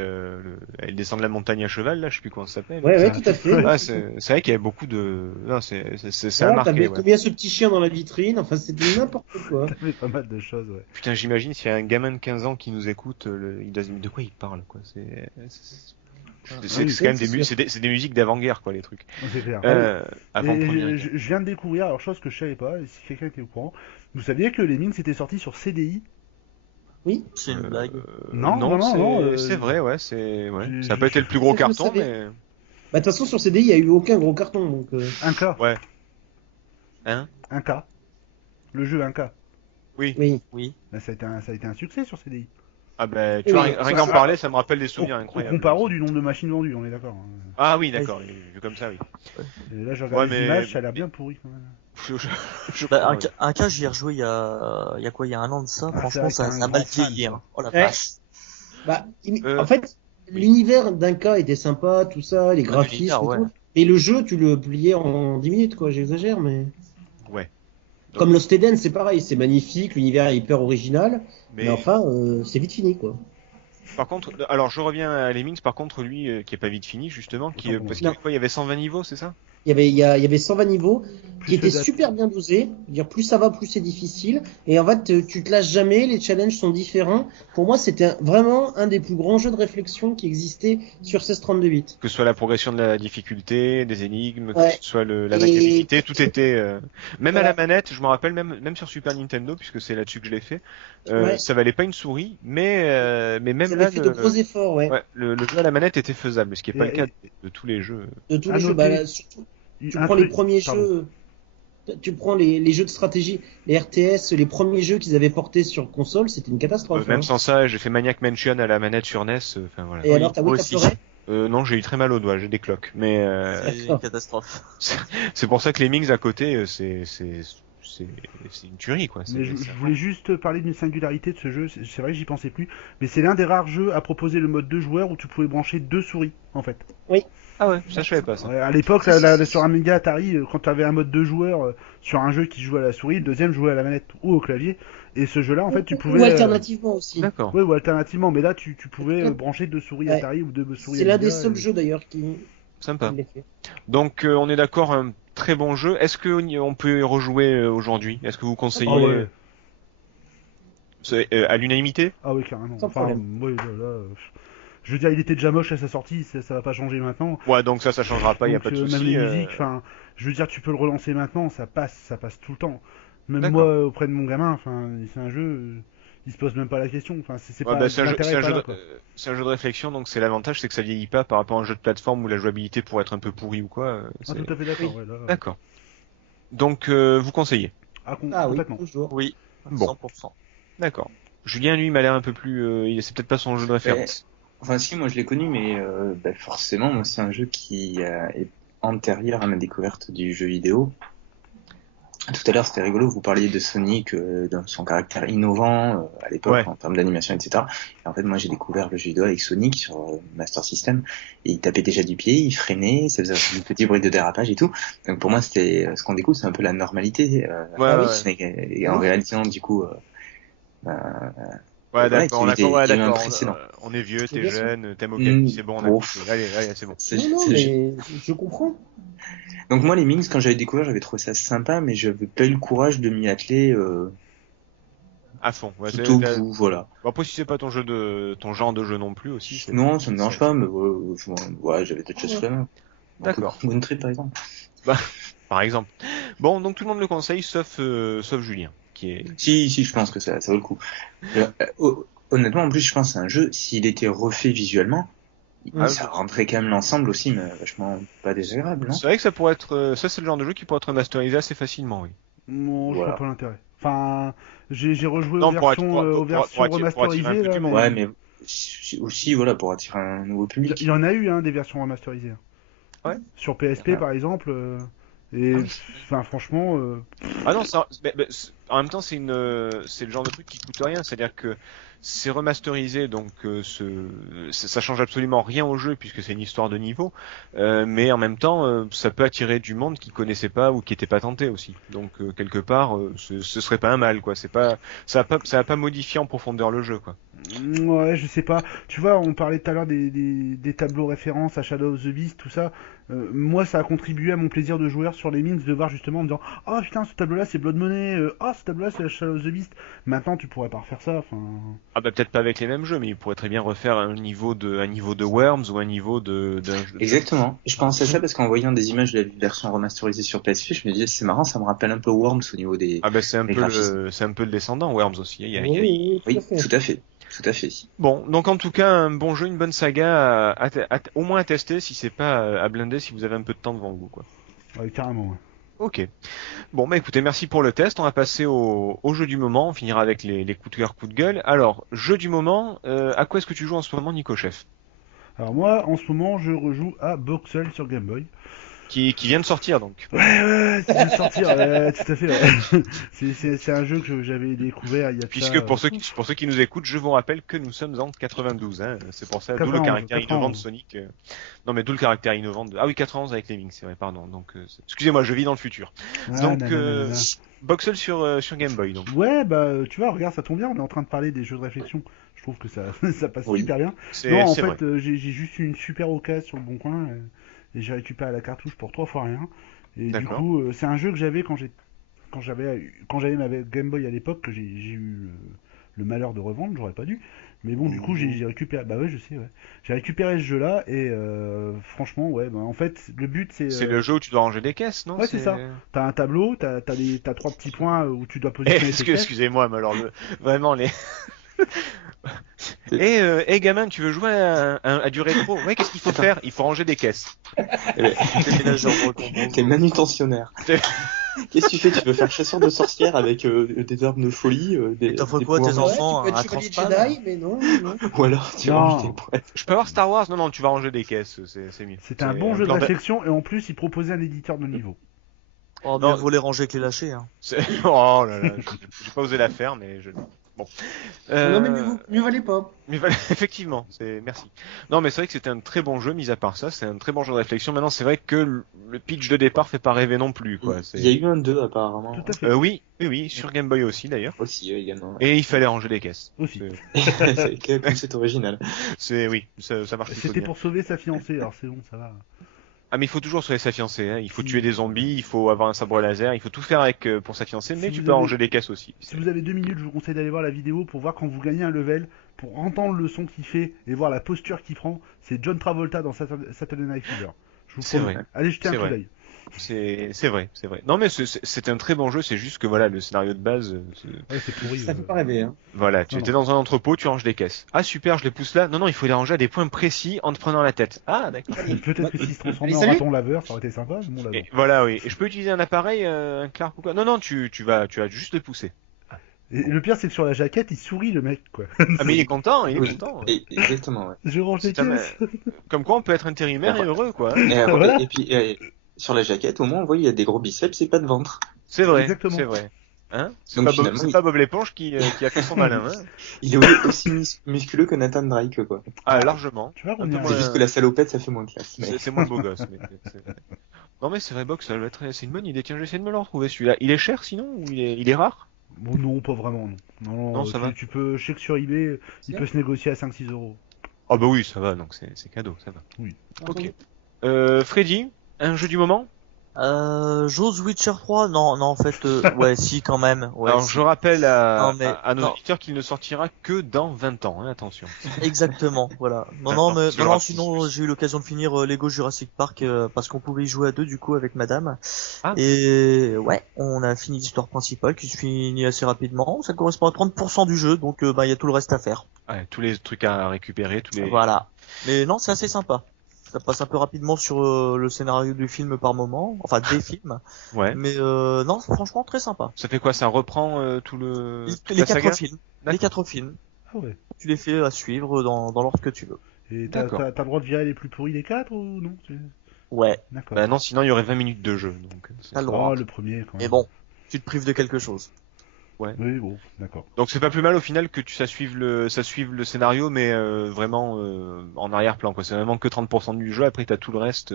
elle descend de la montagne à cheval, là, je sais plus comment ça s'appelle. Ouais, tout à fait. Ah, c'est vrai qu'il y avait beaucoup de. Non, ça a marqué. T'avais combien ce petit chien dans la vitrine, enfin c'était n'importe quoi. T'avais pas mal de choses, ouais. Putain, j'imagine s'il y a un gamin de 15 ans qui nous écoute, de quoi il parle, quoi. C'est quand même des musiques d'avant-guerre, quoi, les trucs. C'est clair. Je viens de découvrir, alors chose que je savais pas, et si quelqu'un était au courant, vous saviez que les mines s'étaient sortis sur CDI? Oui, c'est une blague. Non, c'est vrai, ouais, ça n'a pas été le plus gros carton, mais. Bah, de toute façon, sur CDI, il n'y a eu aucun gros carton, donc. Un cas. Ouais. Hein? Un cas. Le jeu 1K. Oui. Bah, ça a été un succès sur CDI. Ah bah, tu vois, rien qu'en parler, ça me rappelle des souvenirs incroyables. Au comparo du nombre de machines vendues, on est d'accord. Ah oui, d'accord, vu comme ça, oui. Et là, je regarde les images, ça a l'air bien pourri quand même. Un cas, j'y ai rejoué il y a quoi, il y a un an de ça. Franchement, ça a mal vieilli. Oh la vache. Bah, en fait, l'univers d'un cas était sympa, tout ça, les graphismes et tout. Et le jeu, tu le pliais en 10 minutes, quoi. J'exagère, mais. Ouais. Comme Lost Eden, c'est pareil, c'est magnifique, l'univers est hyper original, mais enfin, c'est vite fini, quoi. Par contre, alors je reviens à Lemmings, par contre, lui, qui est pas vite fini, justement, parce qu'il y avait 120 niveaux, c'est ça? Il y avait 120 niveaux qui étaient super bien dosés. Dire plus ça va, plus c'est difficile. Et en fait, tu te lâches jamais. Les challenges sont différents. Pour moi, c'était vraiment un des plus grands jeux de réflexion qui existait sur 16-32 bits. Que ce soit la progression de la difficulté, des énigmes, que ce soit la macabicité, tout était. Même à la manette, je me rappelle même sur Super Nintendo, puisque c'est là-dessus que je l'ai fait. Ça valait pas une souris, mais même ça là, fait de gros efforts, le jeu à la manette était faisable, ce qui est pas le cas de tous les jeux. De tous les jeux, surtout. Tu prends les premiers jeux, tu prends les jeux de stratégie, les RTS, les premiers jeux qu'ils avaient portés sur console, c'était une catastrophe. Même sans ça, j'ai fait Maniac Mansion à la manette sur NES. Enfin voilà. Et alors, t'as pleuré? Non, j'ai eu très mal aux doigts, j'ai des cloques. Mais c'est une catastrophe. C'est pour ça que les Lemmings à côté, c'est une tuerie, quoi. Mais je voulais juste parler d'une singularité de ce jeu. C'est vrai que j'y pensais plus, mais c'est l'un des rares jeux à proposer le mode 2 joueurs où tu pouvais brancher 2 souris, en fait. Oui. Ah ouais, ça je savais pas ça. À l'époque, sur Amiga Atari, quand tu avais un mode 2 joueurs sur un jeu qui jouait à la souris, le deuxième jouait à la manette ou au clavier. Et ce jeu-là, en fait, tu pouvais. Ou alternativement aussi. D'accord. Oui, ou alternativement, mais là, tu pouvais brancher 2 souris Atari ou 2 souris. C'est l'un des seuls jeux d'ailleurs qui. Sympa. Donc, on est d'accord, un très bon jeu. Est-ce qu'on peut y rejouer aujourd'hui? Est-ce que vous conseillez à l'unanimité? Ah oui, carrément. Je veux dire, il était déjà moche à sa sortie, ça va pas changer maintenant. Ouais, donc ça changera pas, il y a pas de souci. Même les musiques, enfin, je veux dire, tu peux le relancer maintenant, ça passe tout le temps. Même moi, auprès de mon gamin, enfin, c'est un jeu, il se pose même pas la question. Enfin, c'est un jeu de réflexion, donc c'est l'avantage, c'est que ça vieillit pas par rapport à un jeu de plateforme où la jouabilité pourrait être un peu pourrie ou quoi. Tout à fait d'accord. D'accord. Donc, vous conseillez? Complètement. Oui. Bon. 100%. D'accord. Julien, lui, il m'a l'air un peu plus... c'est peut-être pas son jeu de référence. Enfin si, moi je l'ai connu, mais forcément, moi c'est un jeu qui est antérieur à ma découverte du jeu vidéo. Tout à l'heure, c'était rigolo, vous parliez de Sonic, dans son caractère innovant à l'époque en termes d'animation, etc. Et en fait, moi j'ai découvert le jeu vidéo avec Sonic sur Master System, et il tapait déjà du pied, il freinait, ça faisait un petit bruit de dérapage et tout. Donc pour moi, c'était ce qu'on découvre, c'est un peu la normalité. Et en réalisant du coup... Ouais, d'accord, d'accord. Précédent. On est vieux, t'es jeune, t'aimes Okami, c'est bon, on a compris. Allez, c'est bon. Non, mais je comprends. Donc moi, les Mings, quand j'avais découvert, j'avais trouvé ça sympa, mais j'avais pas eu le courage de m'y atteler à fond. Ouais, tout au bout, voilà. Bon, après, si c'est pas ton genre de jeu non plus aussi. Non, ça me dérange pas, mais j'avais d'autres choses sous la main. D'accord. Moon Trip, par exemple. Par exemple. Bon, donc tout le monde le conseille, sauf Julien. Si, je pense que ça vaut le coup. Honnêtement, en plus, je pense que c'est un jeu, s'il était refait visuellement, ça rendrait quand même l'ensemble aussi, mais vachement pas désagréable, non? C'est vrai que ça pourrait être, ça c'est le genre de jeu qui pourrait être remasterisé assez facilement, oui. Non, je vois pas l'intérêt. Enfin, j'ai rejoué aux versions remasterisées, là, mais... Ouais, mais aussi, voilà, pour attirer un nouveau public. Il y en a eu, des versions remasterisées. Ouais. Sur PSP, par exemple, et, enfin, franchement... Ah non, en même temps, c'est le genre de truc qui coûte rien, c'est-à-dire que c'est remasterisé, donc ça change absolument rien au jeu puisque c'est une histoire de niveau, mais en même temps, ça peut attirer du monde qui connaissait pas ou qui était pas tenté aussi. Donc quelque part, ce serait pas un mal, quoi. Ça va pas modifier en profondeur le jeu, quoi. Ouais, je sais pas. Tu vois, on parlait tout à l'heure des tableaux références à Shadow of the Beast, tout ça. Moi, ça a contribué à mon plaisir de joueur sur les Mings de voir justement en me disant oh putain, ce tableau-là c'est Blood Money, ce tableau-là c'est Shadow of the Beast. Maintenant, tu pourrais pas refaire ça. Enfin. Ah bah peut-être pas avec les mêmes jeux, mais il pourrait très bien refaire un niveau de Worms ou un niveau de Exactement. Je pensais à ça parce qu'en voyant des images de la version remasterisée sur PSP, je me disais c'est marrant, ça me rappelle un peu Worms au niveau des. Ah bah c'est un peu le descendant Worms aussi. Oui, tout à fait. Tout à fait. Bon, donc en tout cas, un bon jeu, une bonne saga, au moins à tester, si c'est pas à blinder, si vous avez un peu de temps devant vous, quoi. Ouais, carrément. Ouais. Ok. Bon, bah écoutez, merci pour le test. On va passer au jeu du moment. On finira avec les coups de cœur, coups de gueule. Alors, jeu du moment, à quoi est-ce que tu joues en ce moment, Nico Chef? Alors moi, en ce moment, je rejoue à Boxel sur Game Boy. Qui vient de sortir, donc. Ouais, qui vient de sortir, tout à fait. Ouais. C'est un jeu que j'avais découvert il y a. Puisque pour ceux qui nous écoutent, je vous rappelle que nous sommes en 92. Hein. C'est pour ça, d'où le caractère innovant de Sonic. Non, mais d'où le caractère innovant de. Ah oui, 91 avec les Mings, c'est vrai, pardon. Donc, excusez-moi, je vis dans le futur. Boxel sur Game Boy, donc. Ouais, bah, tu vois, regarde, ça tombe bien. On est en train de parler des jeux de réflexion. Je trouve que ça passe super bien. Non, en fait, j'ai juste une super occasion sur le bon coin. Et j'ai récupéré la cartouche pour 3 fois rien. Et du coup, c'est un jeu que j'avais quand j'avais ma Game Boy à l'époque, que j'ai eu le malheur de revendre, j'aurais pas dû. Mais bon, du coup, j'ai récupéré. Bah ouais, je sais, ouais. J'ai récupéré ce jeu-là et franchement, ouais. Bah, en fait, le but c'est. C'est le jeu où tu dois ranger des caisses, non? Ouais, c'est ça. T'as un tableau, t'as 3 petits points où tu dois positionner tes caisses. Excusez-moi, mais alors vraiment les. Et gamin, tu veux jouer à du rétro? Ouais, qu'est-ce qu'il faut faire? Il faut ranger des caisses. T'es manutentionnaire. Qu'est-ce que tu fais? Tu veux faire chasseur de sorcières avec des armes de folie, t'offres quoi tes enfants? Tu peux être chevalier Jedi, mais non. Ou alors tu ranges tes poètes. Je peux avoir Star Wars? Non, tu vas ranger des caisses, c'est mieux. C'est un bon jeu de réflexion et en plus il proposait un éditeur de niveau. Oh, bien vaut les ranger avec les lâchers. Hein. Oh là là, j'ai pas osé la faire, mais je. Bon. Non mais mieux valait pas. Effectivement, merci. Non mais c'est vrai que c'était un très bon jeu, mis à part ça, c'est un très bon jeu de réflexion. Maintenant c'est vrai que le pitch de départ fait pas rêver non plus, quoi. Il y a eu un 2 apparemment. Tout à fait. Oui, sur Game Boy aussi d'ailleurs. Aussi également. Et il fallait ranger les caisses. Aussi. C'est original. Ça marche. C'était pour sauver sa fiancée, alors c'est bon, ça va. Ah mais il faut toujours sauver sa fiancée, hein. Il faut tuer des zombies, il faut avoir un sabre laser, il faut tout faire avec pour sa fiancée, mais tu peux ranger des caisses aussi. Si vous avez 2 minutes, je vous conseille d'aller voir la vidéo pour voir quand vous gagnez un level, pour entendre le son qu'il fait et voir la posture qu'il prend. C'est John Travolta dans Saturday Night Fever. Je vous promets. Vrai. Allez jeter un coup d'œil. C'est vrai. Non mais c'est un très bon jeu, c'est juste que voilà, le scénario de base c'est pourri. Ça fait pas rêver, hein. Voilà, tu étais dans un entrepôt, tu ranges des caisses. Ah super, je les pousse là. Non, il faut les ranger à des points précis en te prenant la tête. Ah d'accord. Peut-être que s'il se transformait en raton laveur, ça aurait été sympa, mon laveur. Voilà, oui. Et je peux utiliser un appareil, un Clark ou quoi? Non, tu vas juste le pousser. Et le pire, c'est que sur la jaquette, il sourit, le mec, quoi. Ah, mais il est content, il est Oui, content. exactement, ouais. Je range les C'est un- caisses. Comme quoi, on peut être intérimaire et heureux, quoi. Voilà. Et puis, sur la jaquette, au moins, on voit, il y a des gros biceps et pas de ventre. C'est vrai, Exactement. c'est vrai. Hein c'est Donc, pas, finalement, c'est pas Bob l'éponge qui a fait son malin, hein. Il est aussi musculeux que Nathan Drake, quoi. Ah, largement. Tu vois, Un on peu est- moins- C'est juste que la salopette, ça fait moins classe. Mais... C'est moins beau gosse, mais c'est vrai. Non, mais c'est vrai, Box, ça va être... c'est une bonne idée. Tiens, j'essaie de me le retrouver, celui-là. Il est cher, sinon, ou il est rare? Bon, non, pas vraiment, non. Non, ça va. Tu peux, je sais que sur eBay, il peut se négocier à 5-6 euros. Ah bah oui, ça va, donc c'est cadeau, ça va. Oui. Ok. Freddy, un jeu du moment? J'ose Witcher 3? Non, en fait, ouais, si, quand même. Ouais, Alors, si. je rappelle Non, mais- à nos non. auditeurs qu'il ne sortira que dans 20 ans, hein, attention. Exactement, voilà. Non, Attends, mais, c'est le non, racisme. sinon, j'ai eu l'occasion de finir Lego Jurassic Park, parce qu'on pouvait y jouer à deux, du coup, avec madame. Ah. Et, ouais, on a fini l'histoire principale, qui se finit assez rapidement. Ça correspond à 30% du jeu, donc, il y a tout le reste à faire. Ouais, tous les trucs à récupérer, tous les... Voilà. Mais non, c'est assez sympa. Ça passe un peu rapidement sur le scénario du film par moment, enfin des films, Ouais. mais non, franchement très sympa. Ça fait quoi? Ça reprend toute Les la saga? 4 films, les D'accord. 4 films, Ah ouais. tu les fais à suivre dans l'ordre que tu veux. Et t'as D'accord. le droit de virer les plus pourris des 4 ou non? Ouais, D'accord. Bah non, sinon il y aurait 20 minutes de jeu, donc... t'as le droit. Oh, le premier, quand même. Mais bon, tu te prives de quelque chose. Oui, bon, d'accord. Donc c'est pas plus mal au final que ça suive le scénario, mais vraiment en arrière-plan, quoi. C'est vraiment que 30% du jeu, après t'as tout le reste...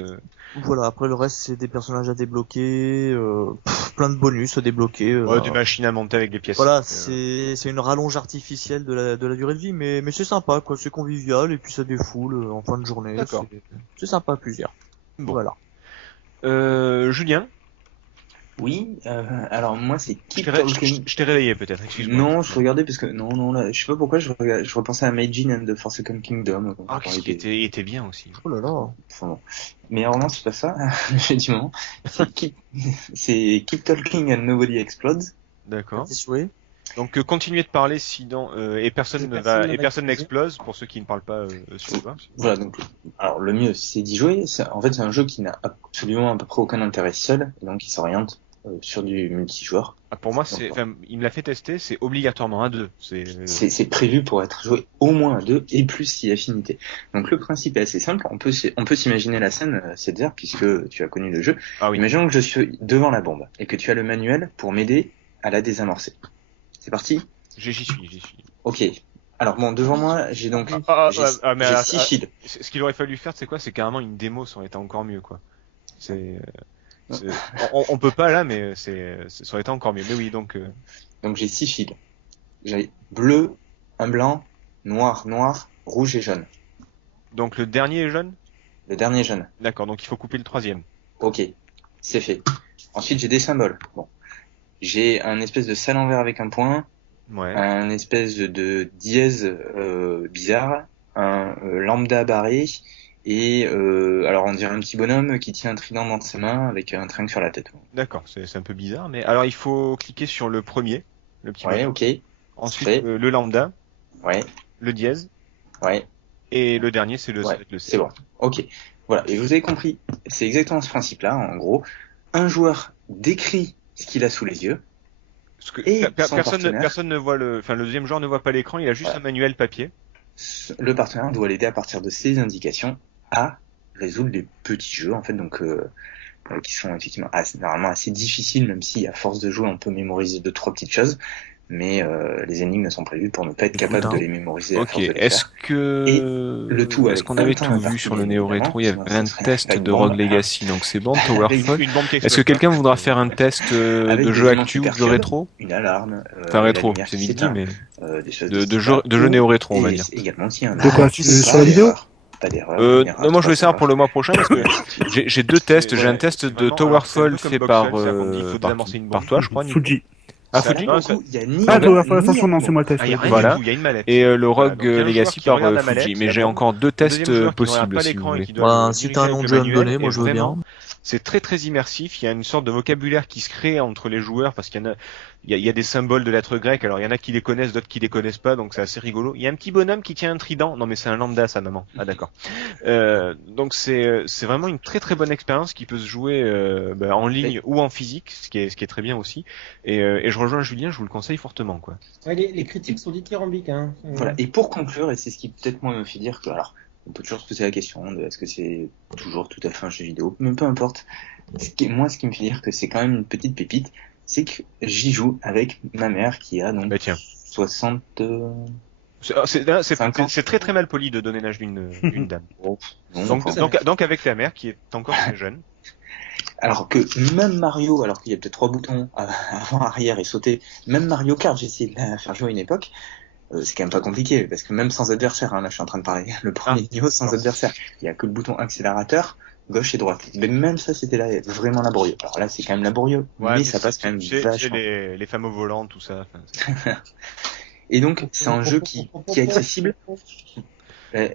Voilà, après le reste c'est des personnages à débloquer, plein de bonus à débloquer. Ouais, des machines à monter avec des pièces. Voilà, c'est une rallonge artificielle de la durée de vie, mais c'est sympa quoi, c'est convivial et puis ça défoule en fin de journée. D'accord. C'est sympa à plusieurs. Bon. Voilà. Julien, Oui, alors moi, c'est je Keep t'ai Talking. je t'ai réveillé peut-être, excuse-moi. Non, je regardais parce que non, là, je sais pas pourquoi je repensais à Meijin and the Forsaken Kingdom. Ah, qu'est-ce qui était bien aussi. Oh là là. Enfin, bon. Mais alors non, c'est pas ça. J'ai du moment. C'est Keep Talking and Nobody Explodes. D'accord. Tes souhaits. Donc continuez de parler sinon et personne Personne va ne et va personne exploser. n'explose pour ceux qui ne parlent pas suédois. Voilà, donc alors le mieux c'est d'y jouer. En fait, c'est un jeu qui n'a absolument à peu près aucun intérêt seul, et donc qui s'oriente sur du multijoueur. Ah, pour moi, il me l'a fait tester, c'est obligatoirement à deux. C'est prévu pour être joué au moins à deux et plus si affinité. Donc le principe est assez simple. On peut s'imaginer la scène, c'est dire puisque tu as connu le jeu. Ah oui. Imaginons que je suis devant la bombe et que tu as le manuel pour m'aider à la désamorcer. C'est parti? J'y suis. Ok. Alors bon, devant moi, j'ai donc Mais j'ai 6 shields. ce qu'il aurait fallu faire, c'est quoi? C'est carrément une démo, ça aurait été encore mieux, quoi. On peut pas là, mais ça aurait été encore mieux. Mais oui, donc. Donc j'ai 6 shields. J'ai bleu, un blanc, noir, rouge et jaune. Donc le dernier est jaune? Le dernier jaune. D'accord, donc il faut couper le troisième. Ok, c'est fait. Ensuite j'ai des symboles. Bon. J'ai un espèce de sale envers avec un point, Ouais. un espèce de dièse bizarre, un lambda barré, et alors on dirait un petit bonhomme qui tient un trident dans ses mains avec un tringle sur la tête. D'accord, c'est un peu bizarre, mais alors il faut cliquer sur le premier, le petit Ouais, bonhomme. ok. Ensuite Fait. le lambda, Ouais, le dièse, ouais, et le dernier c'est le ouais, C. c'est bon. Ok. Voilà, et vous avez compris, c'est exactement ce principe-là, en gros. Un joueur décrit ce qu'il a sous les yeux. Parce que Et son partenaire. personne ne voit le deuxième joueur ne voit pas l'écran, il a juste Ouais. un manuel papier. Le partenaire doit l'aider à partir de ses indications à résoudre des petits jeux, en fait, donc qui sont effectivement normalement assez difficiles, même si à force de jouer on peut mémoriser 2-3 petites choses, mais les énigmes sont prévues pour ne pas être capable de les mémoriser à Ok, force de les est-ce faire. que le tout est-ce avec qu'on avait 20 ans tout à vu partir, sur le Néo Rétro? Il y avait évidemment, un sinon ce test serait de une Rogue bombe. Legacy, donc c'est bon, Towerfall. Avec Est-ce une que explose quelqu'un pas. voudra faire un test Avec de des jeu éléments actu qui ou de jeu perturbent, rétro? une alarme, Enfin la rétro, lumière c'est qui vite dit, s'éteint, mais des choses de style jeux néo rétro, on va et dire. également s'il y a un De quoi, arbre, sur pas la vidéo d'erreur, pas d'erreur, une erreur, Non, moi je voulais 3 savoir pour le erreurs. mois prochain parce que j'ai deux tests. J'ai un test c'est de vraiment- alors, c'est un Towerfall peu comme fait Boxel, par c'est-à-dire qu'on dit qu'il faut désamorcer une bombe. toi, je crois. Nico. Fuji. Ah, Ça, Fuji. là, pour le coup, il y a ni Ah, bombe, Towerfall ni Ascension, non, bombe. c'est moi le test. Ah, il y a rien Voilà. du tout, il y a une mallette. Et le Voilà, Rogue donc, il y a un joueur Legacy qui par regarde la mallette, Fuji. il Mais y a j'ai la encore deux Bah, tests deuxième joueur qui ne regarde possibles pas si vous l'écran et voulez. qui doit Si diriger t'as un avec nom le de jeu à me manuel, donner, moi et je veux vraiment, bien. C'est très très immersif. Il y a une sorte de vocabulaire qui se crée entre les joueurs parce qu'il y a des symboles de lettres grecques. Alors il y en a qui les connaissent, d'autres qui les connaissent pas, donc c'est assez rigolo. Il y a un petit bonhomme qui tient un trident. Non mais c'est un lambda, ça, maman. Ah d'accord. Donc c'est vraiment une très très bonne expérience qui peut se jouer en ligne ou en physique, ce qui est très bien aussi. Et je rejoins Julien, je vous le conseille fortement, quoi. Ouais, les critiques sont dithyrambiques, hein. Voilà. Et pour conclure, et c'est ce qui peut-être moi me fait dire que, alors, on peut toujours se poser la question de est-ce que c'est toujours tout à fait un jeu vidéo, mais peu importe. Ce qui me fait dire que c'est quand même une petite pépite, c'est que j'y joue avec ma mère qui a donc 60. C'est très très mal poli de donner l'âge d'une dame. Donc avec ta mère qui est encore très jeune. Alors que même Mario, alors qu'il y a peut-être 3 boutons avant, arrière et sauter, même Mario Kart, j'ai essayé de la faire jouer à une époque, c'est quand même pas compliqué, parce que même sans adversaire, là je suis en train de parler, le premier niveau sans adversaire, il y a que le bouton accélérateur, gauche et droite. Mais même ça, c'était là vraiment laborieux. Alors là, c'est quand même laborieux, mais ça passe quand même vachement. Les fameux volants, tout ça. Et donc, c'est un jeu qui est accessible.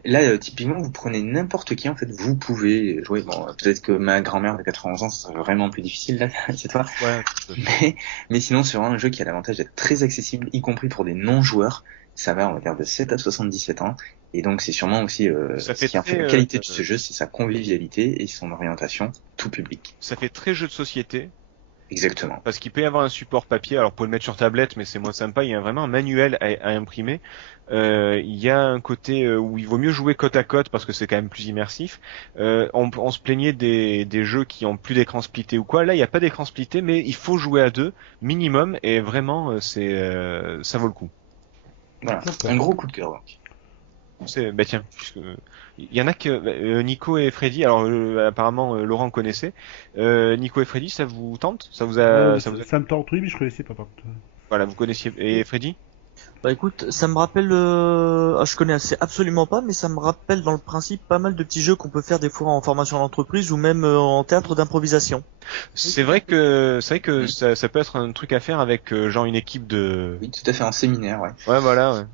Là, typiquement, vous prenez n'importe qui, en fait, vous pouvez jouer. Bon, peut-être que ma grand-mère de 91 ans, c'est vraiment plus difficile, là, c'est toi. Ouais. Mais sinon, c'est vraiment un jeu qui a l'avantage d'être très accessible, y compris pour des non-joueurs. Ça va, on va dire, de 7 à 77 ans. Et donc, c'est sûrement aussi, ce qui en fait la qualité de ce jeu, c'est sa convivialité et son orientation tout public. Ça fait très jeu de société. Exactement. Parce qu'il peut y avoir un support papier, alors pour le mettre sur tablette, mais c'est moins sympa, il y a vraiment un manuel à imprimer. Il y a un côté où il vaut mieux jouer côte à côte parce que c'est quand même plus immersif. On se plaignait des jeux qui ont plus d'écran splitté ou quoi. Là, il n'y a pas d'écran splitté, mais il faut jouer à 2 minimum et vraiment, ça vaut le coup. Voilà, un gros coup de cœur. Tiens, puisque il y en a que Nico et Freddy. Alors apparemment Laurent connaissait. Nico et Freddy, ça vous tente? Ça me tente, oui, mais je connaissais pas par contre. Voilà, vous connaissiez. Et Freddy? Bah écoute, ça me rappelle, je connais absolument pas, mais ça me rappelle dans le principe pas mal de petits jeux qu'on peut faire des fois en formation d'entreprise ou même en théâtre d'improvisation. C'est vrai que ça peut être un truc à faire avec genre une équipe de. Oui, tout à fait, en séminaire, ouais. Ouais, voilà, ouais.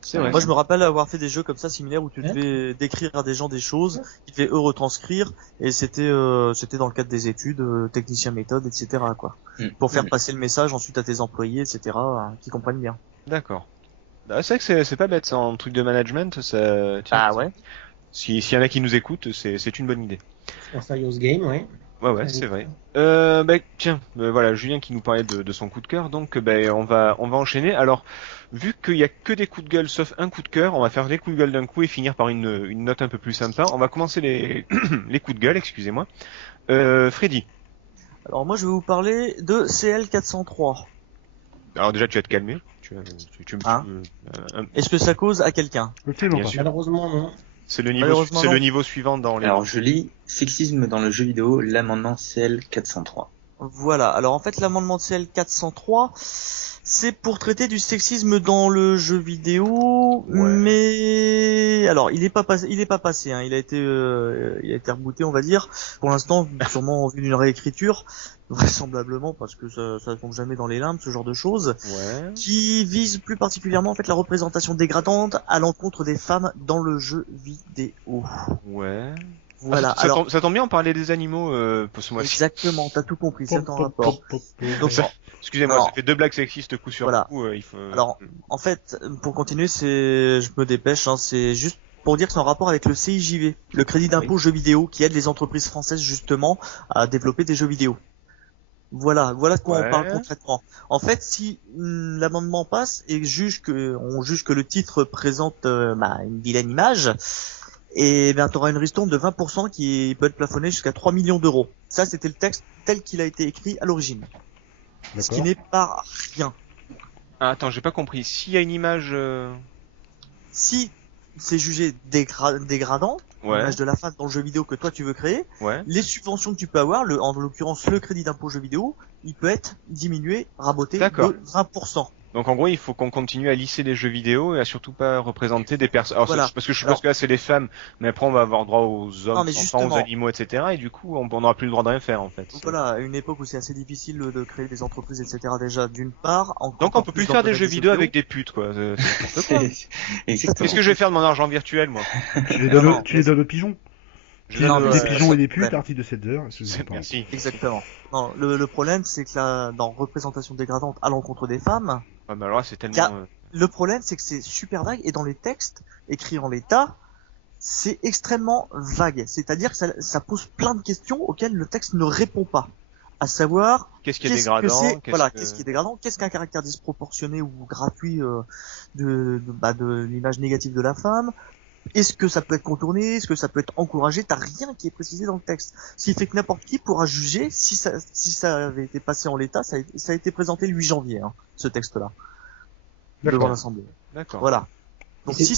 C'est vrai. Moi, je me rappelle avoir fait des jeux comme ça similaires où tu devais décrire à des gens des choses, ils devaient eux retranscrire, et c'était dans le cadre des études, technicien méthode, etc. quoi, pour faire passer le message ensuite à tes employés, etc. Qui comprennent bien. D'accord. C'est vrai que c'est pas bête, ça, en truc de management, ça. Tiens, ouais. S'il y en a qui nous écoutent, c'est une bonne idée. Un serious game, ouais. Ouais, c'est vrai. Tiens, voilà, Julien qui nous parlait de son coup de cœur, donc on va enchaîner. Alors, vu qu'il y a que des coups de gueule sauf un coup de cœur, on va faire les coups de gueule d'un coup et finir par une note un peu plus sympa. On va commencer les les coups de gueule, excusez-moi. Freddy. Alors moi, je vais vous parler de CL403. Alors déjà, tu vas te calmer. Est-ce que ça cause à quelqu'un? Malheureusement, non. C'est le niveau suivant dans les. Alors je lis sexisme dans le jeu vidéo, l'amendement CL403. Voilà. Alors en fait, l'amendement de CL403, c'est pour traiter du sexisme dans le jeu vidéo, mais alors il est pas passé. Hein. Il a été rebooté, on va dire. Pour l'instant, sûrement en vue d'une réécriture, vraisemblablement parce que ça tombe jamais dans les limbes, ce genre de choses. Qui vise plus particulièrement en fait la représentation dégradante à l'encontre des femmes dans le jeu vidéo. Ouais. Voilà. Ça tombe bien, on parlait des animaux pour ce mois-ci. Exactement, t'as tout compris, c'est en rapport. Donc, excusez-moi, ça fait 2 blagues sexistes coup sur coup. Il faut... Alors, en fait, pour continuer, je me dépêche, hein, c'est juste pour dire que c'est en rapport avec le CIJV, le crédit d'impôt jeux vidéo, qui aide les entreprises françaises justement à développer des jeux vidéo. Voilà de quoi on parle concrètement. En fait, si l'amendement passe et on juge que le titre présente une vilaine image, et bien t'auras une ristourne de 20% qui peut être plafonnée jusqu'à 3 millions d'euros. Ça, c'était le texte tel qu'il a été écrit à l'origine. D'accord. Ce qui n'est pas rien. Ah, attends, j'ai pas compris. S'il y a une image... Si c'est jugé dégradant, l'image de la femme dans le jeu vidéo que toi tu veux créer, les subventions que tu peux avoir, en l'occurrence le crédit d'impôt jeu vidéo, il peut être diminué, raboté de 20%. Donc en gros, il faut qu'on continue à lisser les jeux vidéo et à surtout pas représenter des personnes. Parce que je pense que là c'est les femmes, mais après on va avoir droit aux hommes, aux enfants, aux animaux, etc. Et du coup, on n'aura plus le droit de rien faire en fait. Donc voilà, une époque où c'est assez difficile de créer des entreprises, etc. Déjà d'une part. Donc on peut plus faire des jeux vidéo avec des putes quoi. Qu'est-ce que je vais faire de mon argent virtuel moi? Tu les donnes aux pigeons. Des pigeons et des putes, partie de 7 heures. Merci. Exactement. Non, le problème, c'est que là, dans représentation dégradante à l'encontre des femmes, ah bah alors là, c'est tellement... le problème, c'est que c'est super vague, et dans les textes écrits en l'état, c'est extrêmement vague. C'est-à-dire que ça pose plein de questions auxquelles le texte ne répond pas. À savoir, qu'est-ce qui est dégradant, qu'est-ce qui est dégradant, qu'est-ce qu'un caractère disproportionné ou gratuit de l'image négative de la femme. Est-ce que ça peut être contourné? Est-ce que ça peut être encouragé? T'as rien qui est précisé dans le texte. Ce qui fait que n'importe qui pourra juger si ça avait été passé en l'état. Ça a été présenté le 8 janvier, ce texte-là. Devant l'Assemblée. D'accord. Voilà. Donc si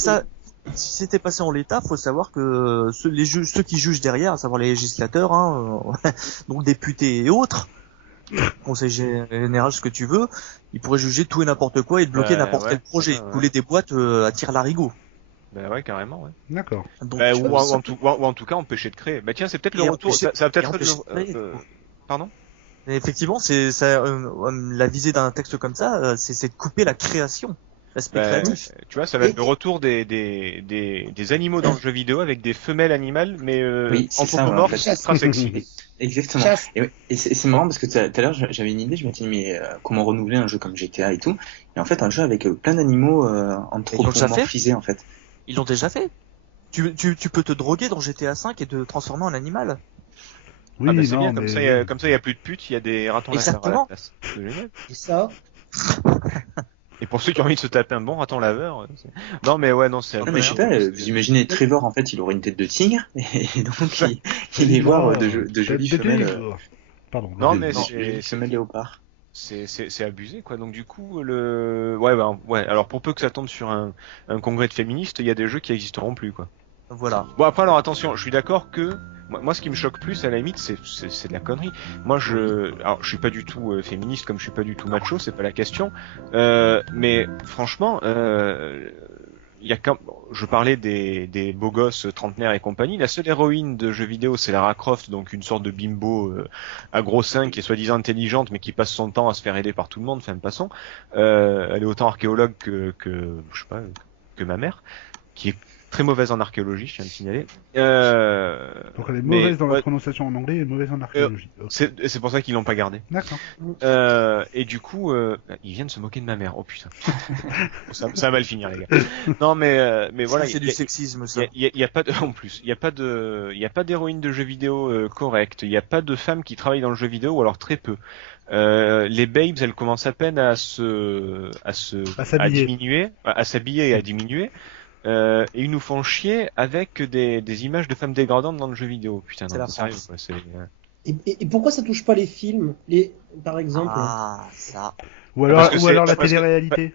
c'était passé en l'état, faut savoir que ceux qui jugent derrière, à savoir les législateurs, donc députés et autres, conseil général, ce que tu veux, ils pourraient juger tout et n'importe quoi et bloquer n'importe quel projet, couler des boîtes à tire-larigot. Bah ouais, carrément, ouais. D'accord. Donc, ou en tout cas empêcher de créer. Bah tiens, c'est peut-être le retour. Ça va peut-être être pardon. Et effectivement, la visée d'un texte comme ça, c'est de couper la création. L'aspect créatif. Tu vois, ça va être le retour des animaux dans le jeu vidéo avec des femelles animales, mais anthropomorphes, ultra sexy. Exactement. Et c'est marrant parce que tout à l'heure j'avais une idée, je m'étais dit mais comment renouveler un jeu comme GTA et tout, et en fait un jeu avec plein d'animaux anthropomorphisés en fait. Ils l'ont déjà fait. Tu peux te droguer dans GTA 5 et te transformer en animal. Oui, c'est bien, comme ça il y a plus de putes, il y a des ratons laveurs à la place. C'est génial. Et ça. Et pour ceux qui ont envie de se taper un bon raton laveur, non mais ouais, non, c'est... Non mais je sais pas, vous imaginez Trevor en fait, il aurait une tête de tigre, et donc il est voir de jolies femelles... Pardon. Non mais c'est femelles léopards. C'est abusé quoi. Donc du coup alors pour peu que ça tombe sur un congrès de féministes, il y a des jeux qui existeront plus quoi. Voilà. Bon après alors attention, je suis d'accord que moi ce qui me choque plus à la limite c'est de la connerie. Moi je suis pas du tout féministe comme je suis pas du tout macho, c'est pas la question. Mais franchement il y a je parlais des beaux gosses trentenaires et compagnie. La seule héroïne de jeux vidéo, c'est Lara Croft, donc une sorte de bimbo à gros seins qui est soi-disant intelligente, mais qui passe son temps à se faire aider par tout le monde. Enfin, passons. Elle est autant archéologue que je sais pas, que ma mère, qui est très mauvaise en archéologie, je tiens à le signaler. Donc elle est mauvaise dans la prononciation en anglais et mauvaise en archéologie. Okay. C'est pour ça qu'ils l'ont pas gardée. D'accord. Et du coup, ils viennent se moquer de ma mère. Oh putain. ça va mal finir les gars. Non mais voilà. C'est du sexisme ça. Il y a pas de, en plus, il y a pas d'héroïne de jeux vidéo correcte. Il y a pas de femmes qui travaillent dans le jeu vidéo ou alors très peu. Les babes, elles commencent à peine à diminuer, à s'habiller et à diminuer. Et ils nous font chier avec des images de femmes dégradantes dans le jeu vidéo. Putain, non, sérieux, quoi. Et pourquoi ça touche pas les films, par exemple? Ah, ça. Ou alors la télé-réalité.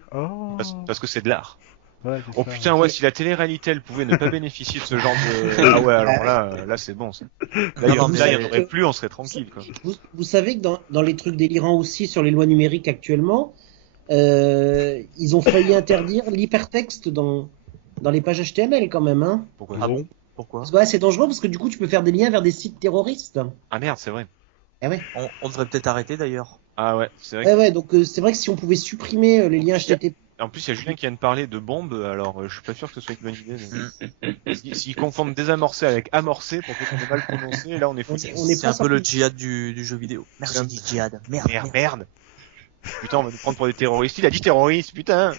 Parce que c'est de l'art. Ouais, oh putain, ouais, si la télé-réalité elle pouvait ne pas bénéficier de ce genre de... Ah ouais, alors là c'est bon. Ça. Là, il y en aurait plus, on serait tranquille. Quoi. Vous savez que dans les trucs délirants aussi sur les lois numériques actuellement, ils ont failli interdire l'hypertexte dans les pages HTML quand même, hein. Pourquoi? Ah bon? Pourquoi? C'est dangereux parce que du coup tu peux faire des liens vers des sites terroristes. Ah merde, c'est vrai. Ah ouais. On devrait peut-être arrêter d'ailleurs. Ah ouais, c'est vrai. Ouais, donc c'est vrai que si on pouvait supprimer les liens HTTP. En plus, il y a Julien qui vient de parler de bombes, alors je suis pas sûr que ce soit une bonne idée. S'ils confondent désamorcer avec amorcer pour que on ait mal prononcé, là on est foutu. C'est un peu le djihad du jeu vidéo. Merci dit djihad. Merde. Putain, on va nous prendre pour des terroristes. Il a dit terroriste, putain.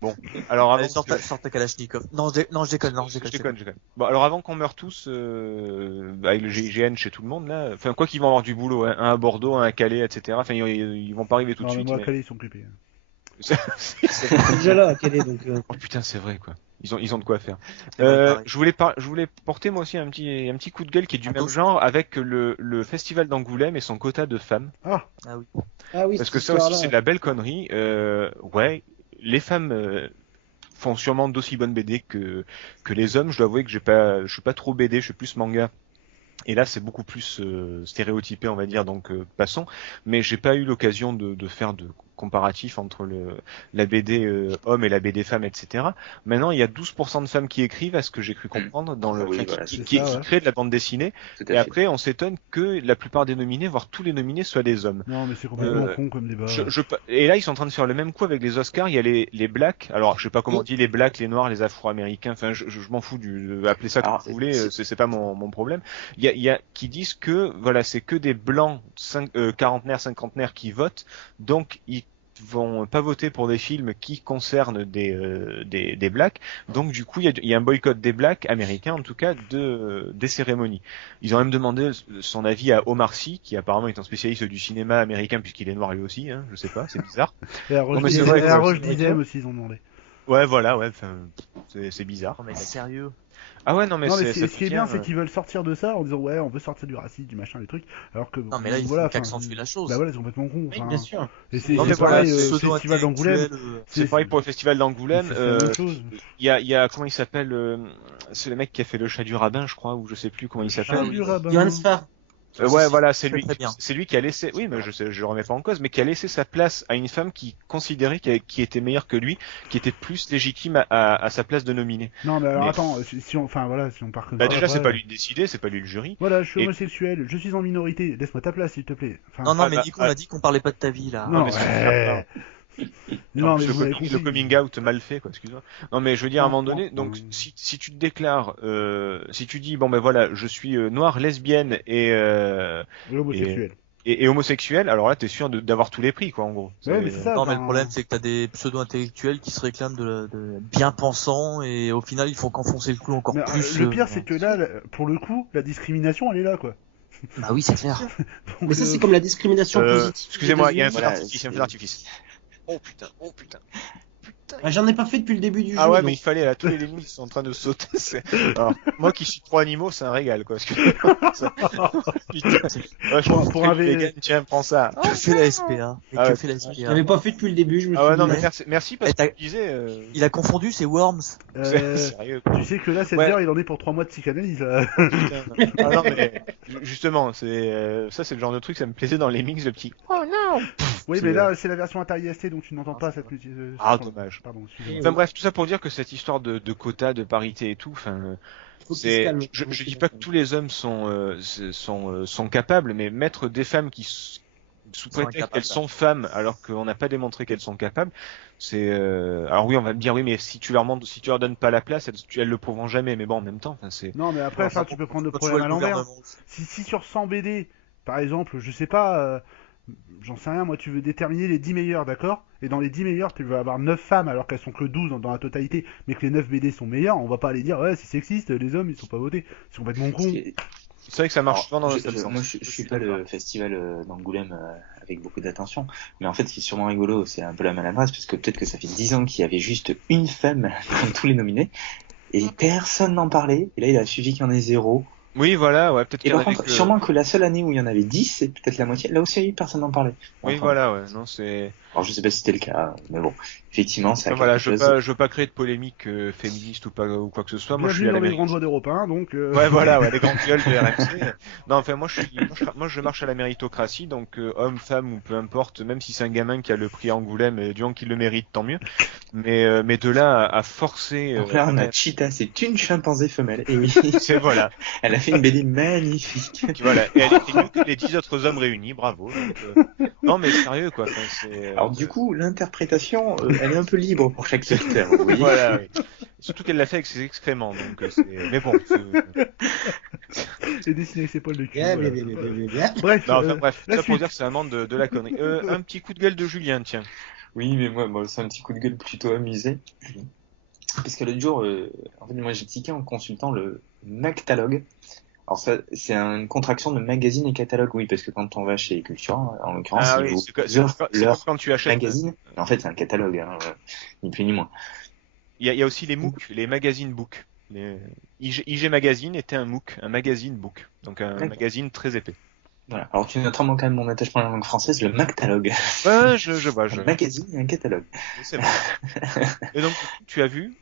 Bon, alors avant... Sors ta Kalachnikov. Non, je déconne. Bon, alors avant qu'on meure tous, avec le GIGN chez tout le monde, là, enfin, quoi qu'ils vont avoir du boulot, hein, un à Bordeaux, un à Calais, etc. Enfin, ils vont pas arriver tout de suite. Moi, à Calais, ils sont occupés. C'est déjà là à Calais, donc... Oh putain, c'est vrai, quoi. Ils ont de quoi faire. Je voulais porter moi aussi un petit coup de gueule qui est du même genre avec le festival d'Angoulême et son quota de femmes. Ah oui. Parce que ça aussi, c'est de la belle connerie. Ouais. Les femmes font sûrement d'aussi bonnes BD que les hommes. Je dois avouer que je suis pas trop BD, je suis plus manga. Et là, c'est beaucoup plus stéréotypé, on va dire, donc passons. Mais j'ai pas eu l'occasion de faire de comparatif entre la BD homme et la BD femme, etc. Maintenant, il y a 12% de femmes qui écrivent, à ce que j'ai cru comprendre, dans le qui créent de la bande dessinée. Et après, on s'étonne que la plupart des nominés, voire tous les nominés, soient des hommes. Non, mais c'est complètement con comme débat. Et là, ils sont en train de faire le même coup avec les Oscars. Il y a les blacks. Alors, je sais pas comment on dit, les blacks, les noirs, les afro-américains. Enfin, je m'en fous appelez ça comme vous voulez. C'est pas mon problème. Il y a qui disent que voilà, c'est que des blancs quarantenaires, cinquantenaires qui votent, donc ils vont pas voter pour des films qui concernent des blacks. Donc du coup, il y a un boycott des blacks américains, en tout cas, des cérémonies. Ils ont même demandé son avis à Omar Sy, qui apparemment est un spécialiste du cinéma américain puisqu'il est noir lui aussi. Hein, je sais pas, c'est bizarre. Et à Roche Dizem aussi, ils ont demandé. Ouais, voilà, ouais, c'est bizarre. Non mais sérieux. Ah ouais, non mais ce qui est bien, c'est qu'ils veulent sortir de ça en disant ouais, on veut sortir du racisme, du machin, des trucs, alors que non mais là il faut accentuer la chose. Bah voilà, c'est complètement con. Oui, bien sûr. Et c'est pareil, Festival d'Angoulême. C'est pareil pour le Festival d'Angoulême. Il y a comment il s'appelle c'est le mec qui a fait le chat du rabbin, je crois, ou je sais plus comment il s'appelle. Johannes Farr. Ouais, voilà, c'est lui qui a laissé, oui, mais je le remets pas en cause, mais qui a laissé sa place à une femme qui considérait qui était meilleure que lui, qui était plus légitime à sa place de nominée. Non, mais alors attends, si on part comme ça. Déjà, c'est pas lui de décider, c'est pas lui le jury. Voilà, je suis homosexuel, je suis en minorité, laisse-moi ta place, s'il te plaît. Non, mais Nico, on a dit qu'on parlait pas de ta vie, là. Non, mais non, mais le coming out mal fait, quoi, excuse-moi. Non, mais je veux dire, à un moment donné, donc, si tu te déclares, si tu dis, bon, ben voilà, je suis noire, lesbienne et homosexuel. Et homosexuel, alors là, t'es sûr d'avoir tous les prix, quoi, en gros. Ouais, mais c'est ça. Non, mais le problème, c'est que t'as des pseudo-intellectuels qui se réclament de bien-pensants, et au final, ils font qu'enfoncer le clou encore plus. Le pire, c'est que là, pour le coup, la discrimination, elle est là, quoi. Bah oui, c'est clair. Mais ça, c'est comme la discrimination positive. Excusez-moi, il y a un feu d'artifice. Oh putain. Ah, j'en ai pas fait depuis le début du jeu. Ah ouais, donc. Mais il fallait, là, tous les ennemis sont en train de sauter. Alors, moi qui suis pro animaux, c'est un régal, quoi. Putain, pour un vegan, tiens, prends ça. Que fait la SPA? Je l'avais pas fait depuis le début, je me suis dit. Non, mais merci parce que tu disais, Il a confondu, c'est Worms. Sérieux, quoi. Tu sais que là, cette heure, il en est pour 3 mois de psychanalyse, là. Ah non, mais, justement, ça, c'est le genre de truc, ça me plaisait dans les mix, le petit. Oh non! Oui, mais là, c'est la version Atari ST, donc tu n'entends pas cette musique. Ah, dommage. Pardon, enfin bref, tout ça pour dire que cette histoire de quotas, de parité et tout, enfin, je dis pas que tous les hommes sont capables, mais mettre des femmes qui sous prétexte qu'elles sont femmes alors qu'on n'a pas démontré qu'elles sont capables, c'est alors oui, on va me dire oui, mais si tu leur donnes pas la place, elles le prouveront jamais, mais bon, en même temps, enfin c'est. Non, mais après, tu peux prendre le problème à l'envers. Si sur 100 BD, par exemple, je sais pas. J'en sais rien, moi tu veux déterminer les 10 meilleurs, d'accord? Et dans les 10 meilleurs, tu veux avoir 9 femmes alors qu'elles sont que 12 dans la totalité, mais que les 9 BD sont meilleurs, on va pas aller dire ouais, c'est sexiste, les hommes ils sont pas votés. C'est complètement con. C'est vrai que ça marche souvent dans le sens. Moi je suis pas le festival d'Angoulême avec beaucoup d'attention, mais en fait ce qui est sûrement rigolo, c'est un peu la maladresse, parce que peut-être que ça fait 10 ans qu'il y avait juste une femme dans tous les nominés, et personne n'en parlait, et là il a suffi qu'il y en ait 0. Oui, voilà, ouais, peut-être. Et par contre, sûrement que la seule année où il y en avait 10, c'est peut-être la moitié. Là aussi, personne n'en parlait. Oui, voilà, ouais, non, c'est. Alors, je sais pas si c'était le cas, mais bon, effectivement, ça. Voilà, je veux pas créer de polémique féministe ou quoi que ce soit. Moi, je suis à dans les grandes voix d'Europe 1, donc. Ouais, voilà, ouais, les grandes gueules de RMC. Non, enfin, moi, je marche à la méritocratie, donc homme, femme ou peu importe, même si c'est un gamin qui a le prix Angoulême, du moment qu'il le mérite, tant mieux. Mais de là à forcer. Donc là, on a Cheetah, c'est une chimpanzée femelle. Et oui. C'est voilà. Elle a fait une BD magnifique. Voilà. Et elle était mieux que les 10 autres hommes réunis, bravo. Donc, non, mais sérieux, quoi. Enfin, alors, du coup, l'interprétation, elle est un peu libre pour chaque secteur. Oui. Voilà, oui. Surtout qu'elle l'a fait avec ses excréments, donc mais bon. Et dessiné avec ses poils de cul. Bref. Non, enfin, bref. Ça pour dire que c'est un membre de la connerie. Un petit coup de gueule de Julien, tiens. Oui, mais moi, c'est un petit coup de gueule plutôt amusé. Parce que l'autre jour, en fait, moi, j'ai tiqué en consultant le Mactalogue. Alors ça, c'est une contraction de magazine et catalogue, oui, parce que quand on va chez Cultura, en l'occurrence, leur quand tu achètes magazine, en fait, c'est un catalogue, hein, ni plus ni moins. Il y a aussi les MOOC, les magazines book. IG Magazine était un MOOC, un magazine book, donc un magazine très épais. Voilà. Alors tu noteras quand même mon attachement à la langue française, le Mactalogue. Ouais, je vois. Un magazine et un catalogue. C'est bon. Et donc, tu as vu?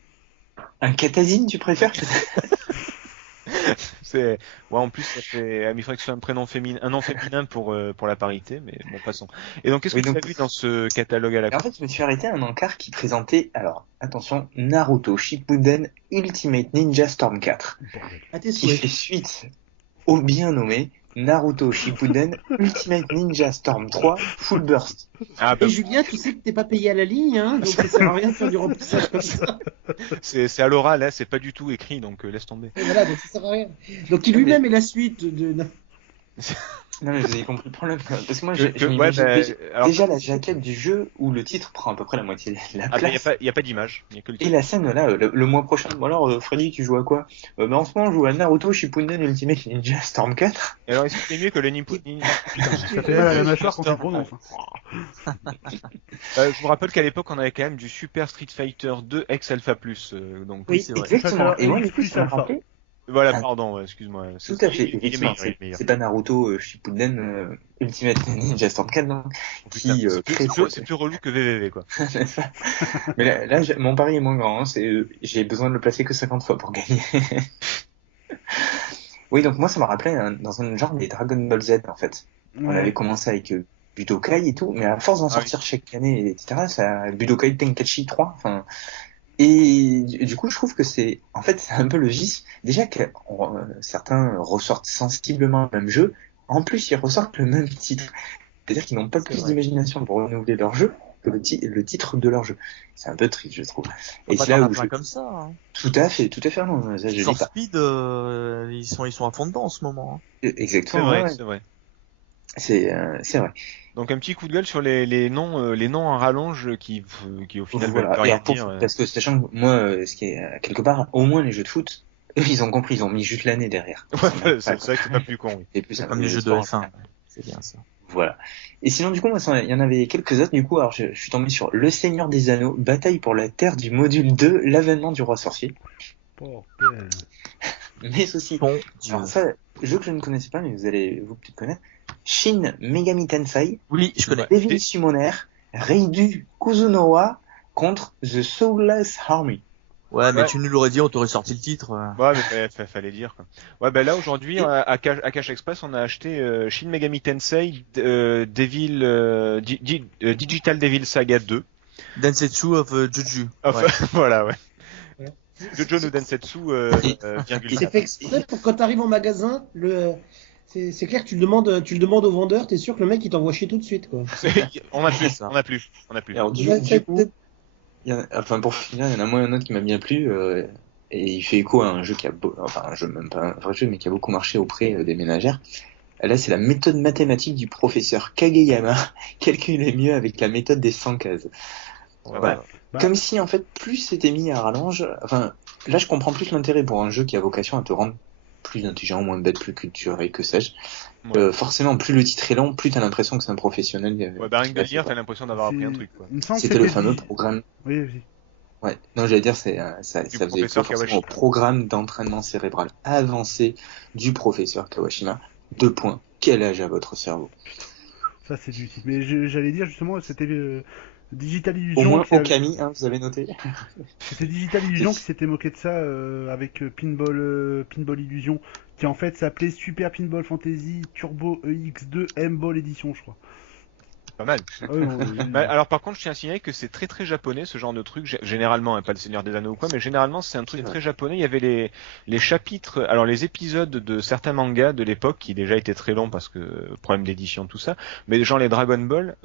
Un catazine, tu préfères? C'est, ouais, en plus, ça fait, il faudrait que ce soit un nom féminin pour la parité, mais bon, passons. Et donc, qu'est-ce que tu as vu dans ce catalogue à la Et en fait, je me suis arrêté à un encart qui présentait, alors, attention, Naruto Shippuden Ultimate Ninja Storm 4. Qui fait suite au bien nommé Naruto Shippuden Ultimate Ninja Storm 3 Full Burst. Ah, bah... Et Julien, tu sais que t'es pas payé à la ligne, hein, donc ça sert à rien de faire du remplissage comme ça. C'est à l'oral, là, c'est pas du tout écrit, donc laisse tomber. Et voilà, donc ça sert à rien. Donc il lui-même est la suite de... Non mais vous avez compris le problème, parce que moi déjà la jaquette du jeu où le titre prend à peu près la moitié de la place. Il y a pas d'image, il y a que le titre. Et la scène là, le mois prochain, bon alors Freddy tu joues à quoi? En ce moment je joue à Naruto Shippuden Ultimate Ninja Storm 4. Et alors est-ce que c'est mieux que le Putain, ça fait mal à la mâchoire quand tu prononces. Je vous rappelle qu'à l'époque on avait quand même du Super Street Fighter 2 ex Alpha Plus, donc oui c'est vrai. Exactement. Et moi du coup ça me rappelait. Voilà, pardon, excuse-moi. Tout à fait. C'est pas Naruto Shippuden Ultimate Ninja Storm 4, non? Qui c'est plus relou que VVV, quoi. Mais là, mon pari est moins grand. Hein, j'ai besoin de le placer que 50 fois pour gagner. Oui, donc moi, ça m'a rappelé dans un genre des Dragon Ball Z, en fait. Ouais. On avait commencé avec Budokai et tout, mais à force d'en sortir chaque année, etc., ça Budokai Tenkaichi 3, enfin... Et du coup, je trouve que c'est un peu le vice. Déjà que certains ressortent sensiblement le même jeu, en plus ils ressortent le même titre. C'est-à-dire qu'ils n'ont pas plus d'imagination pour renouveler leur jeu que le titre de leur jeu. C'est un peu triste, je trouve. Et c'est là où comme ça. Hein. Tout à fait. Non, ça, je dis pas. Speed, ils sont à fond dedans en ce moment. Hein. Exactement. C'est vrai. C'est vrai. Donc un petit coup de gueule sur les noms en rallonge qui au final veulent rien dire. Parce que sachant que moi, ce qui est quelque part, au moins les jeux de foot, eux ils ont compris, ils ont mis juste l'année derrière. Ouais, c'est vrai que c'est pas plus con. Oui. Et plus comme les jeux de F1. C'est bien ça. Voilà. Et sinon du coup, moi, il y en avait quelques autres. Du coup, alors je suis tombé sur Le Seigneur des Anneaux, Bataille pour la Terre du module 2, l'avènement du roi sorcier. Mais aussi, alors ça, jeu que je ne connaissais pas, mais vous allez vous peut-être connaître. Shin Megami Tensei. Oui, je connais. Devil Summoner, Reidu Kuzunowa contre The Soulless Army. Ouais, mais tu nous l'aurais dit, on t'aurait sorti le titre. Ouais, mais fallait dire, quoi. Ouais, ben là, aujourd'hui, à Cash Express, on a acheté Shin Megami Tensei, Digital Devil Saga 2. Densetsu of Juju. Voilà, ouais. Jojo no Densetsu, C'est fait exprès pour quand t'arrives en magasin, c'est clair que tu le demandes au vendeur, t'es sûr que le mec il t'envoie chier tout de suite, quoi. On a plus. Alors, du coup, pour finir, il y en a moins un autre qui m'a bien plu, et il fait écho à un jeu même pas un vrai jeu, mais qui a beaucoup marché auprès des ménagères. Là, c'est la méthode mathématique du professeur Kageyama, calculer mieux avec la méthode des 100 cases. Voilà. Comme si, en fait, plus c'était mis à rallonge, là, je comprends plus l'intérêt pour un jeu qui a vocation à te rendre plus intelligent, moins bête, plus culturé, que sais-je. Ouais. Forcément, plus le titre est long, plus t'as l'impression que c'est un professionnel. Rien que de dire, t'as l'impression d'avoir appris un truc, quoi. C'était le fameux programme. Oui. Ouais. Non, j'allais dire, ça faisait écho au programme d'entraînement cérébral avancé du professeur Kawashima. 2 points. Quel âge a votre cerveau? Ça, c'est du titre. Mais j'allais dire, justement, c'était Digital Illusion. Au moins, Okami, vous avez noté. C'était Digital Illusion qui s'était moqué de ça avec Pinball Illusion, qui en fait s'appelait Super Pinball Fantasy Turbo EX2 M-Ball Edition, je crois. Pas mal. Alors par contre, je tiens à signaler que c'est très très japonais ce genre de truc. Généralement, pas le Seigneur des Anneaux ou quoi, mais généralement c'est un truc très japonais. Il y avait les chapitres, alors les épisodes de certains mangas de l'époque qui déjà étaient très longs parce que problème d'édition tout ça, mais genre les Dragon Ball.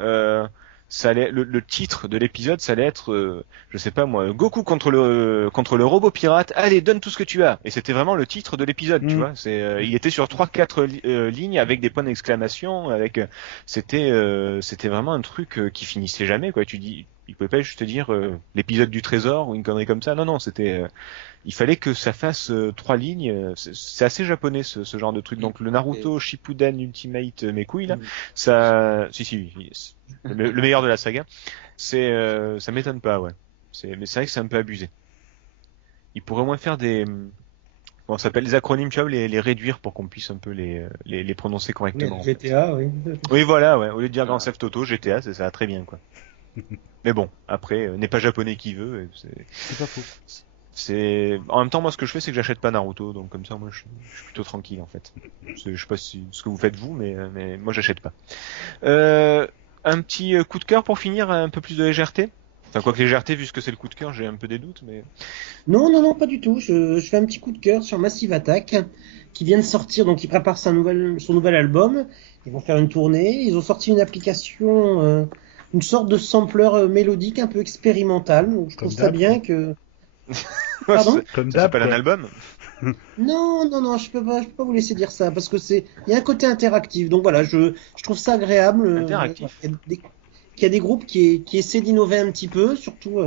Ça allait, le titre de l'épisode, ça allait être, je sais pas moi, Goku contre le robot pirate. Allez, donne tout ce que tu as. Et c'était vraiment le titre de l'épisode, tu vois. Il était sur 3-4 lignes avec des points d'exclamation. C'était vraiment un truc qui finissait jamais, quoi. Tu dis, il pouvait pas juste te dire l'épisode du trésor ou une connerie comme ça. Non, c'était. Il fallait que ça fasse 3 lignes. C'est assez japonais ce genre de truc. Donc le Naruto Shippuden Ultimate mes couilles là, ça, si, le meilleur de la saga. Ça m'étonne pas, ouais. Mais c'est vrai que c'est un peu abusé. Il pourrait au moins faire ça s'appelle les acronymes, tu vois, les réduire pour qu'on puisse un peu les prononcer correctement. Oui, GTA, oui. Oui, voilà, ouais. Au lieu de dire Grand Theft Auto, GTA, ça va très bien, quoi. Mais bon, après, n'est pas japonais qui veut. C'est pas faux. En même temps, moi, ce que je fais, c'est que j'achète pas Naruto, donc comme ça, moi, je suis plutôt tranquille, en fait. Je sais pas ce que vous faites vous, mais moi, j'achète pas. Un petit coup de cœur pour finir, un peu plus de légèreté. Enfin, quoi que légèreté, vu ce que c'est le coup de cœur, j'ai un peu des doutes, mais... Non, pas du tout. Je fais un petit coup de cœur sur Massive Attack, qui vient de sortir, donc il prépare son nouvel album. Ils vont faire une tournée. Ils ont sorti une application, une sorte de sampler mélodique un peu expérimental. Donc je trouve ça bien que... Pardon ? Comme ça d'hab, s'appelle un album. Non, je peux pas vous laisser dire ça, parce que il y a un côté interactif. Donc voilà, je trouve ça agréable. Interactif. Il y a des groupes qui essaient d'innover un petit peu, surtout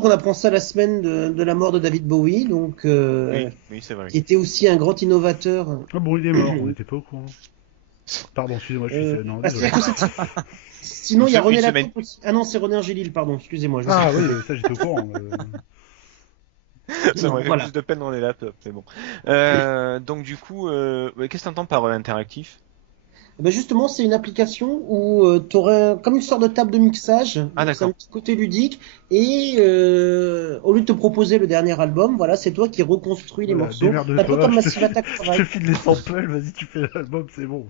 qu'on apprend ça la semaine de la mort de David Bowie, donc oui, c'est vrai. qui était aussi un grand innovateur. Ah bon, il est mort, on n'était pas au courant. Pardon, excusez-moi, je suis... Non, désolé. Sinon, il y a René Lacombe aussi. Ah non, c'est René Angélil, pardon, excusez-moi. Ah oui, ça j'étais au courant. Ça m'aurait fait plus de peine dans les laptops, c'est bon. Donc du coup, qu'est-ce que t'entends par interactif ? Ben justement, c'est une application où tu aurais comme une sorte de table de mixage. Ah, c'est un petit côté ludique. Et au lieu de te proposer le dernier album, voilà, c'est toi qui reconstruis les morceaux. Un peu comme Massive Attack. Je te file les samples, vas-y, tu fais l'album, c'est bon.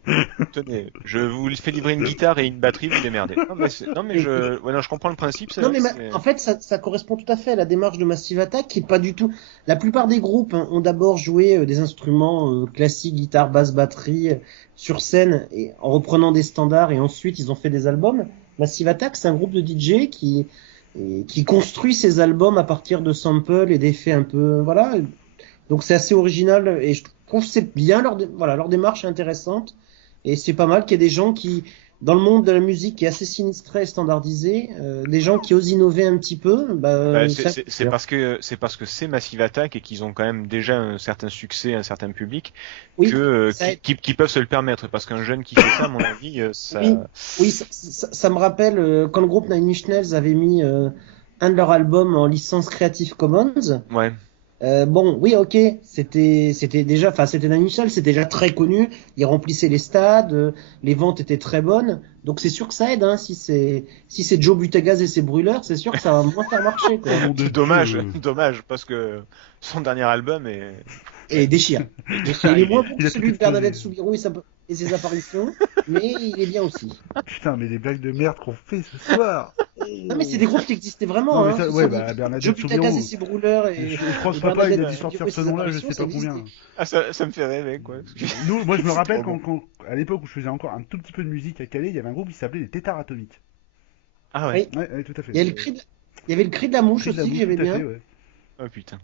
Tenez, je vous fais livrer une guitare et une batterie, vous démerdez. Je comprends le principe. Non, mais en fait, ça correspond tout à fait à la démarche de Massive Attack, qui est pas du tout... La plupart des groupes ont d'abord joué des instruments classiques, guitare, basse, batterie, sur scène, et en reprenant des standards, et ensuite ils ont fait des albums. Massive Attack, c'est un groupe de DJ qui construit ses albums à partir de samples et d'effets un peu... Voilà. Donc c'est assez original, et je trouve que c'est bien, leur démarche est intéressante, et c'est pas mal qu'il y ait des gens qui... Dans le monde de la musique qui est assez sinistré et standardisé, des gens qui osent innover un petit peu, c'est parce que c'est Massive Attack et qu'ils ont quand même déjà un certain succès, un certain public, qui peuvent se le permettre. Parce qu'un jeune qui fait ça, à mon avis, ça... Oui, ça me rappelle quand le groupe Nine Inch Nails avait mis un de leurs albums en licence Creative Commons. Ouais. Oui, ok, c'était déjà, enfin, c'était Nine Inch Nails, c'était déjà très connu. Ils remplissaient les stades, les ventes étaient très bonnes. Donc c'est sûr que ça aide, hein. Si c'est Joe Butagaz et ses brûleurs, c'est sûr que ça va moins faire marcher, quoi. Dommage, parce que son dernier album est... Et déchire. Il est moins bon que celui de Bernadette Soubirous et ses apparitions, mais il est bien aussi. Putain, mais les blagues de merde qu'on fait ce soir. Non, mais c'est des groupes qui existaient vraiment. Non, mais ça, Bernadette Joe Butagaz et ses brûleurs. Et je crois que papa, il a dû sortir ce nom-là, je sais pas combien. Ah, ça me fait rêver, quoi. Moi, je me rappelle à l'époque où je faisais encore un tout petit peu de musique à Calais, il y avait un groupe qui s'appelait les Tétards Atomiques. Ah ouais. Ouais, tout à fait. Il y avait le cri de la mouche aussi que j'aimais bien. Oh putain.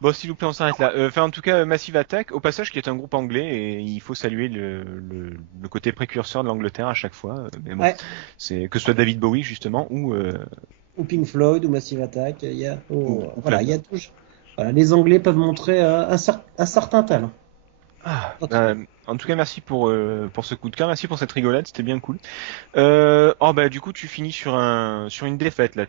Bon, s'il vous plaît, on s'arrête là. En tout cas, Massive Attack, au passage, qui est un groupe anglais, et il faut saluer le côté précurseur de l'Angleterre à chaque fois. Mais bon, c'est que ce soit David Bowie justement ou Pink Floyd ou Massive Attack. Il y a toujours. Voilà, les Anglais peuvent montrer un certain talent. En tout cas, merci pour ce coup de cœur, merci pour cette rigolade, c'était bien cool. Du coup, tu finis sur une défaite là,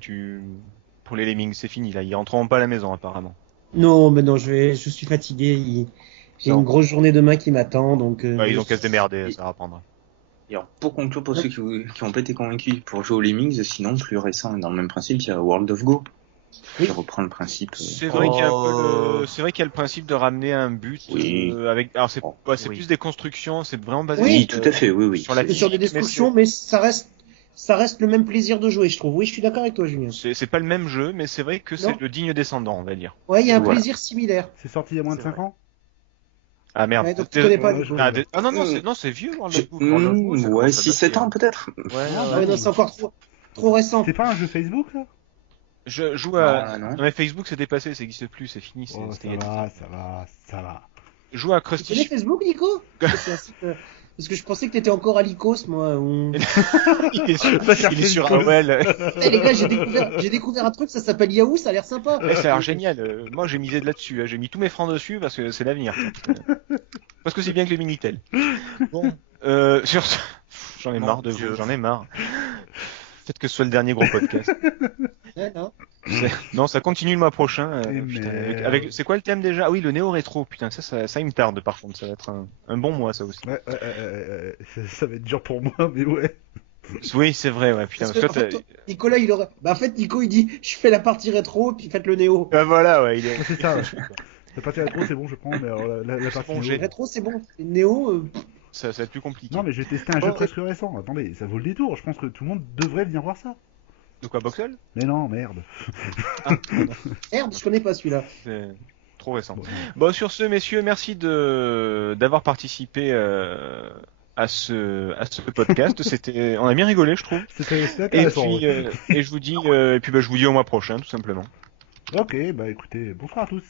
pour les Lemmings, c'est fini là, ils rentreront pas à la maison apparemment. Non, mais non, je suis fatigué. J'ai une grosse journée demain qui m'attend, donc. Ils ont qu'à se démerder, ça va prendre. Et alors, pour conclure, pour ceux qui n'ont pas été convaincus pour jouer aux Lemmings, sinon plus récent et dans le même principe, il y a World of Go. Qui reprend le principe. C'est vrai qu'il y a le principe de ramener un but avec. Alors c'est plus des constructions, c'est vraiment basé. Oui, tout à fait, oui. Sur des destructions, mais ça reste le même plaisir de jouer, je trouve. Oui, je suis d'accord avec toi, Julien. C'est pas le même jeu, mais c'est vrai que c'est le digne descendant, on va dire. Ouais, il y a un plaisir similaire. C'est sorti il y a moins de 5 ans. Ah merde. Ouais, donc tu connais pas non, c'est vieux. Ouais, 6-7 ans peut-être. Ouais, c'est encore trop récent. C'est pas un jeu Facebook, ça? Je joue à... Non, mais Facebook c'est dépassé, ça existe plus, c'est fini. Ça va. Je joue à Krusty. Tu connais Facebook, Nico? Parce que je pensais que t'étais encore à l'Icos, moi. Il est sur AOL. Les gars, j'ai découvert un truc, ça s'appelle Yahoo, ça a l'air sympa. Ça a l'air génial. Moi, j'ai misé là-dessus. J'ai mis tous mes francs dessus parce que c'est l'avenir. Parce que c'est bien que les Minitel. Bon, j'en ai marre de vous, j'en ai marre. Peut-être que ce soit le dernier gros podcast. Non, ça continue le mois prochain. C'est quoi le thème déjà? Ah oui, le néo-rétro. Putain, ça il me tarde par contre. Ça va être un bon mois, ça aussi. Ouais, ça va être dur pour moi, mais ouais. Oui, c'est vrai, ouais, putain. Parce que, en fait, Nicolas, il aurait. Bah, en fait, Nico, il dit je fais la partie rétro, puis faites le néo. Bah voilà, ouais, il est. C'est ça, ouais. La partie rétro, c'est bon, je prends, mais alors la partie bon, néo... Rétro, c'est bon. Néo. Ça va être plus compliqué. Non, mais j'ai testé un jeu presque récent. Attendez, ça vaut le détour. Je pense que tout le monde devrait venir voir ça. De quoi, Boxel? Mais non, merde. Merde, je connais pas celui-là. C'est trop récent. Bon, sur ce, messieurs, merci d'avoir participé à ce podcast. On a bien rigolé, je trouve. C'était Et intéressant. puis, Ouais. je vous dis, je vous dis au mois prochain, tout simplement. Ok, bah écoutez, bonsoir à tous.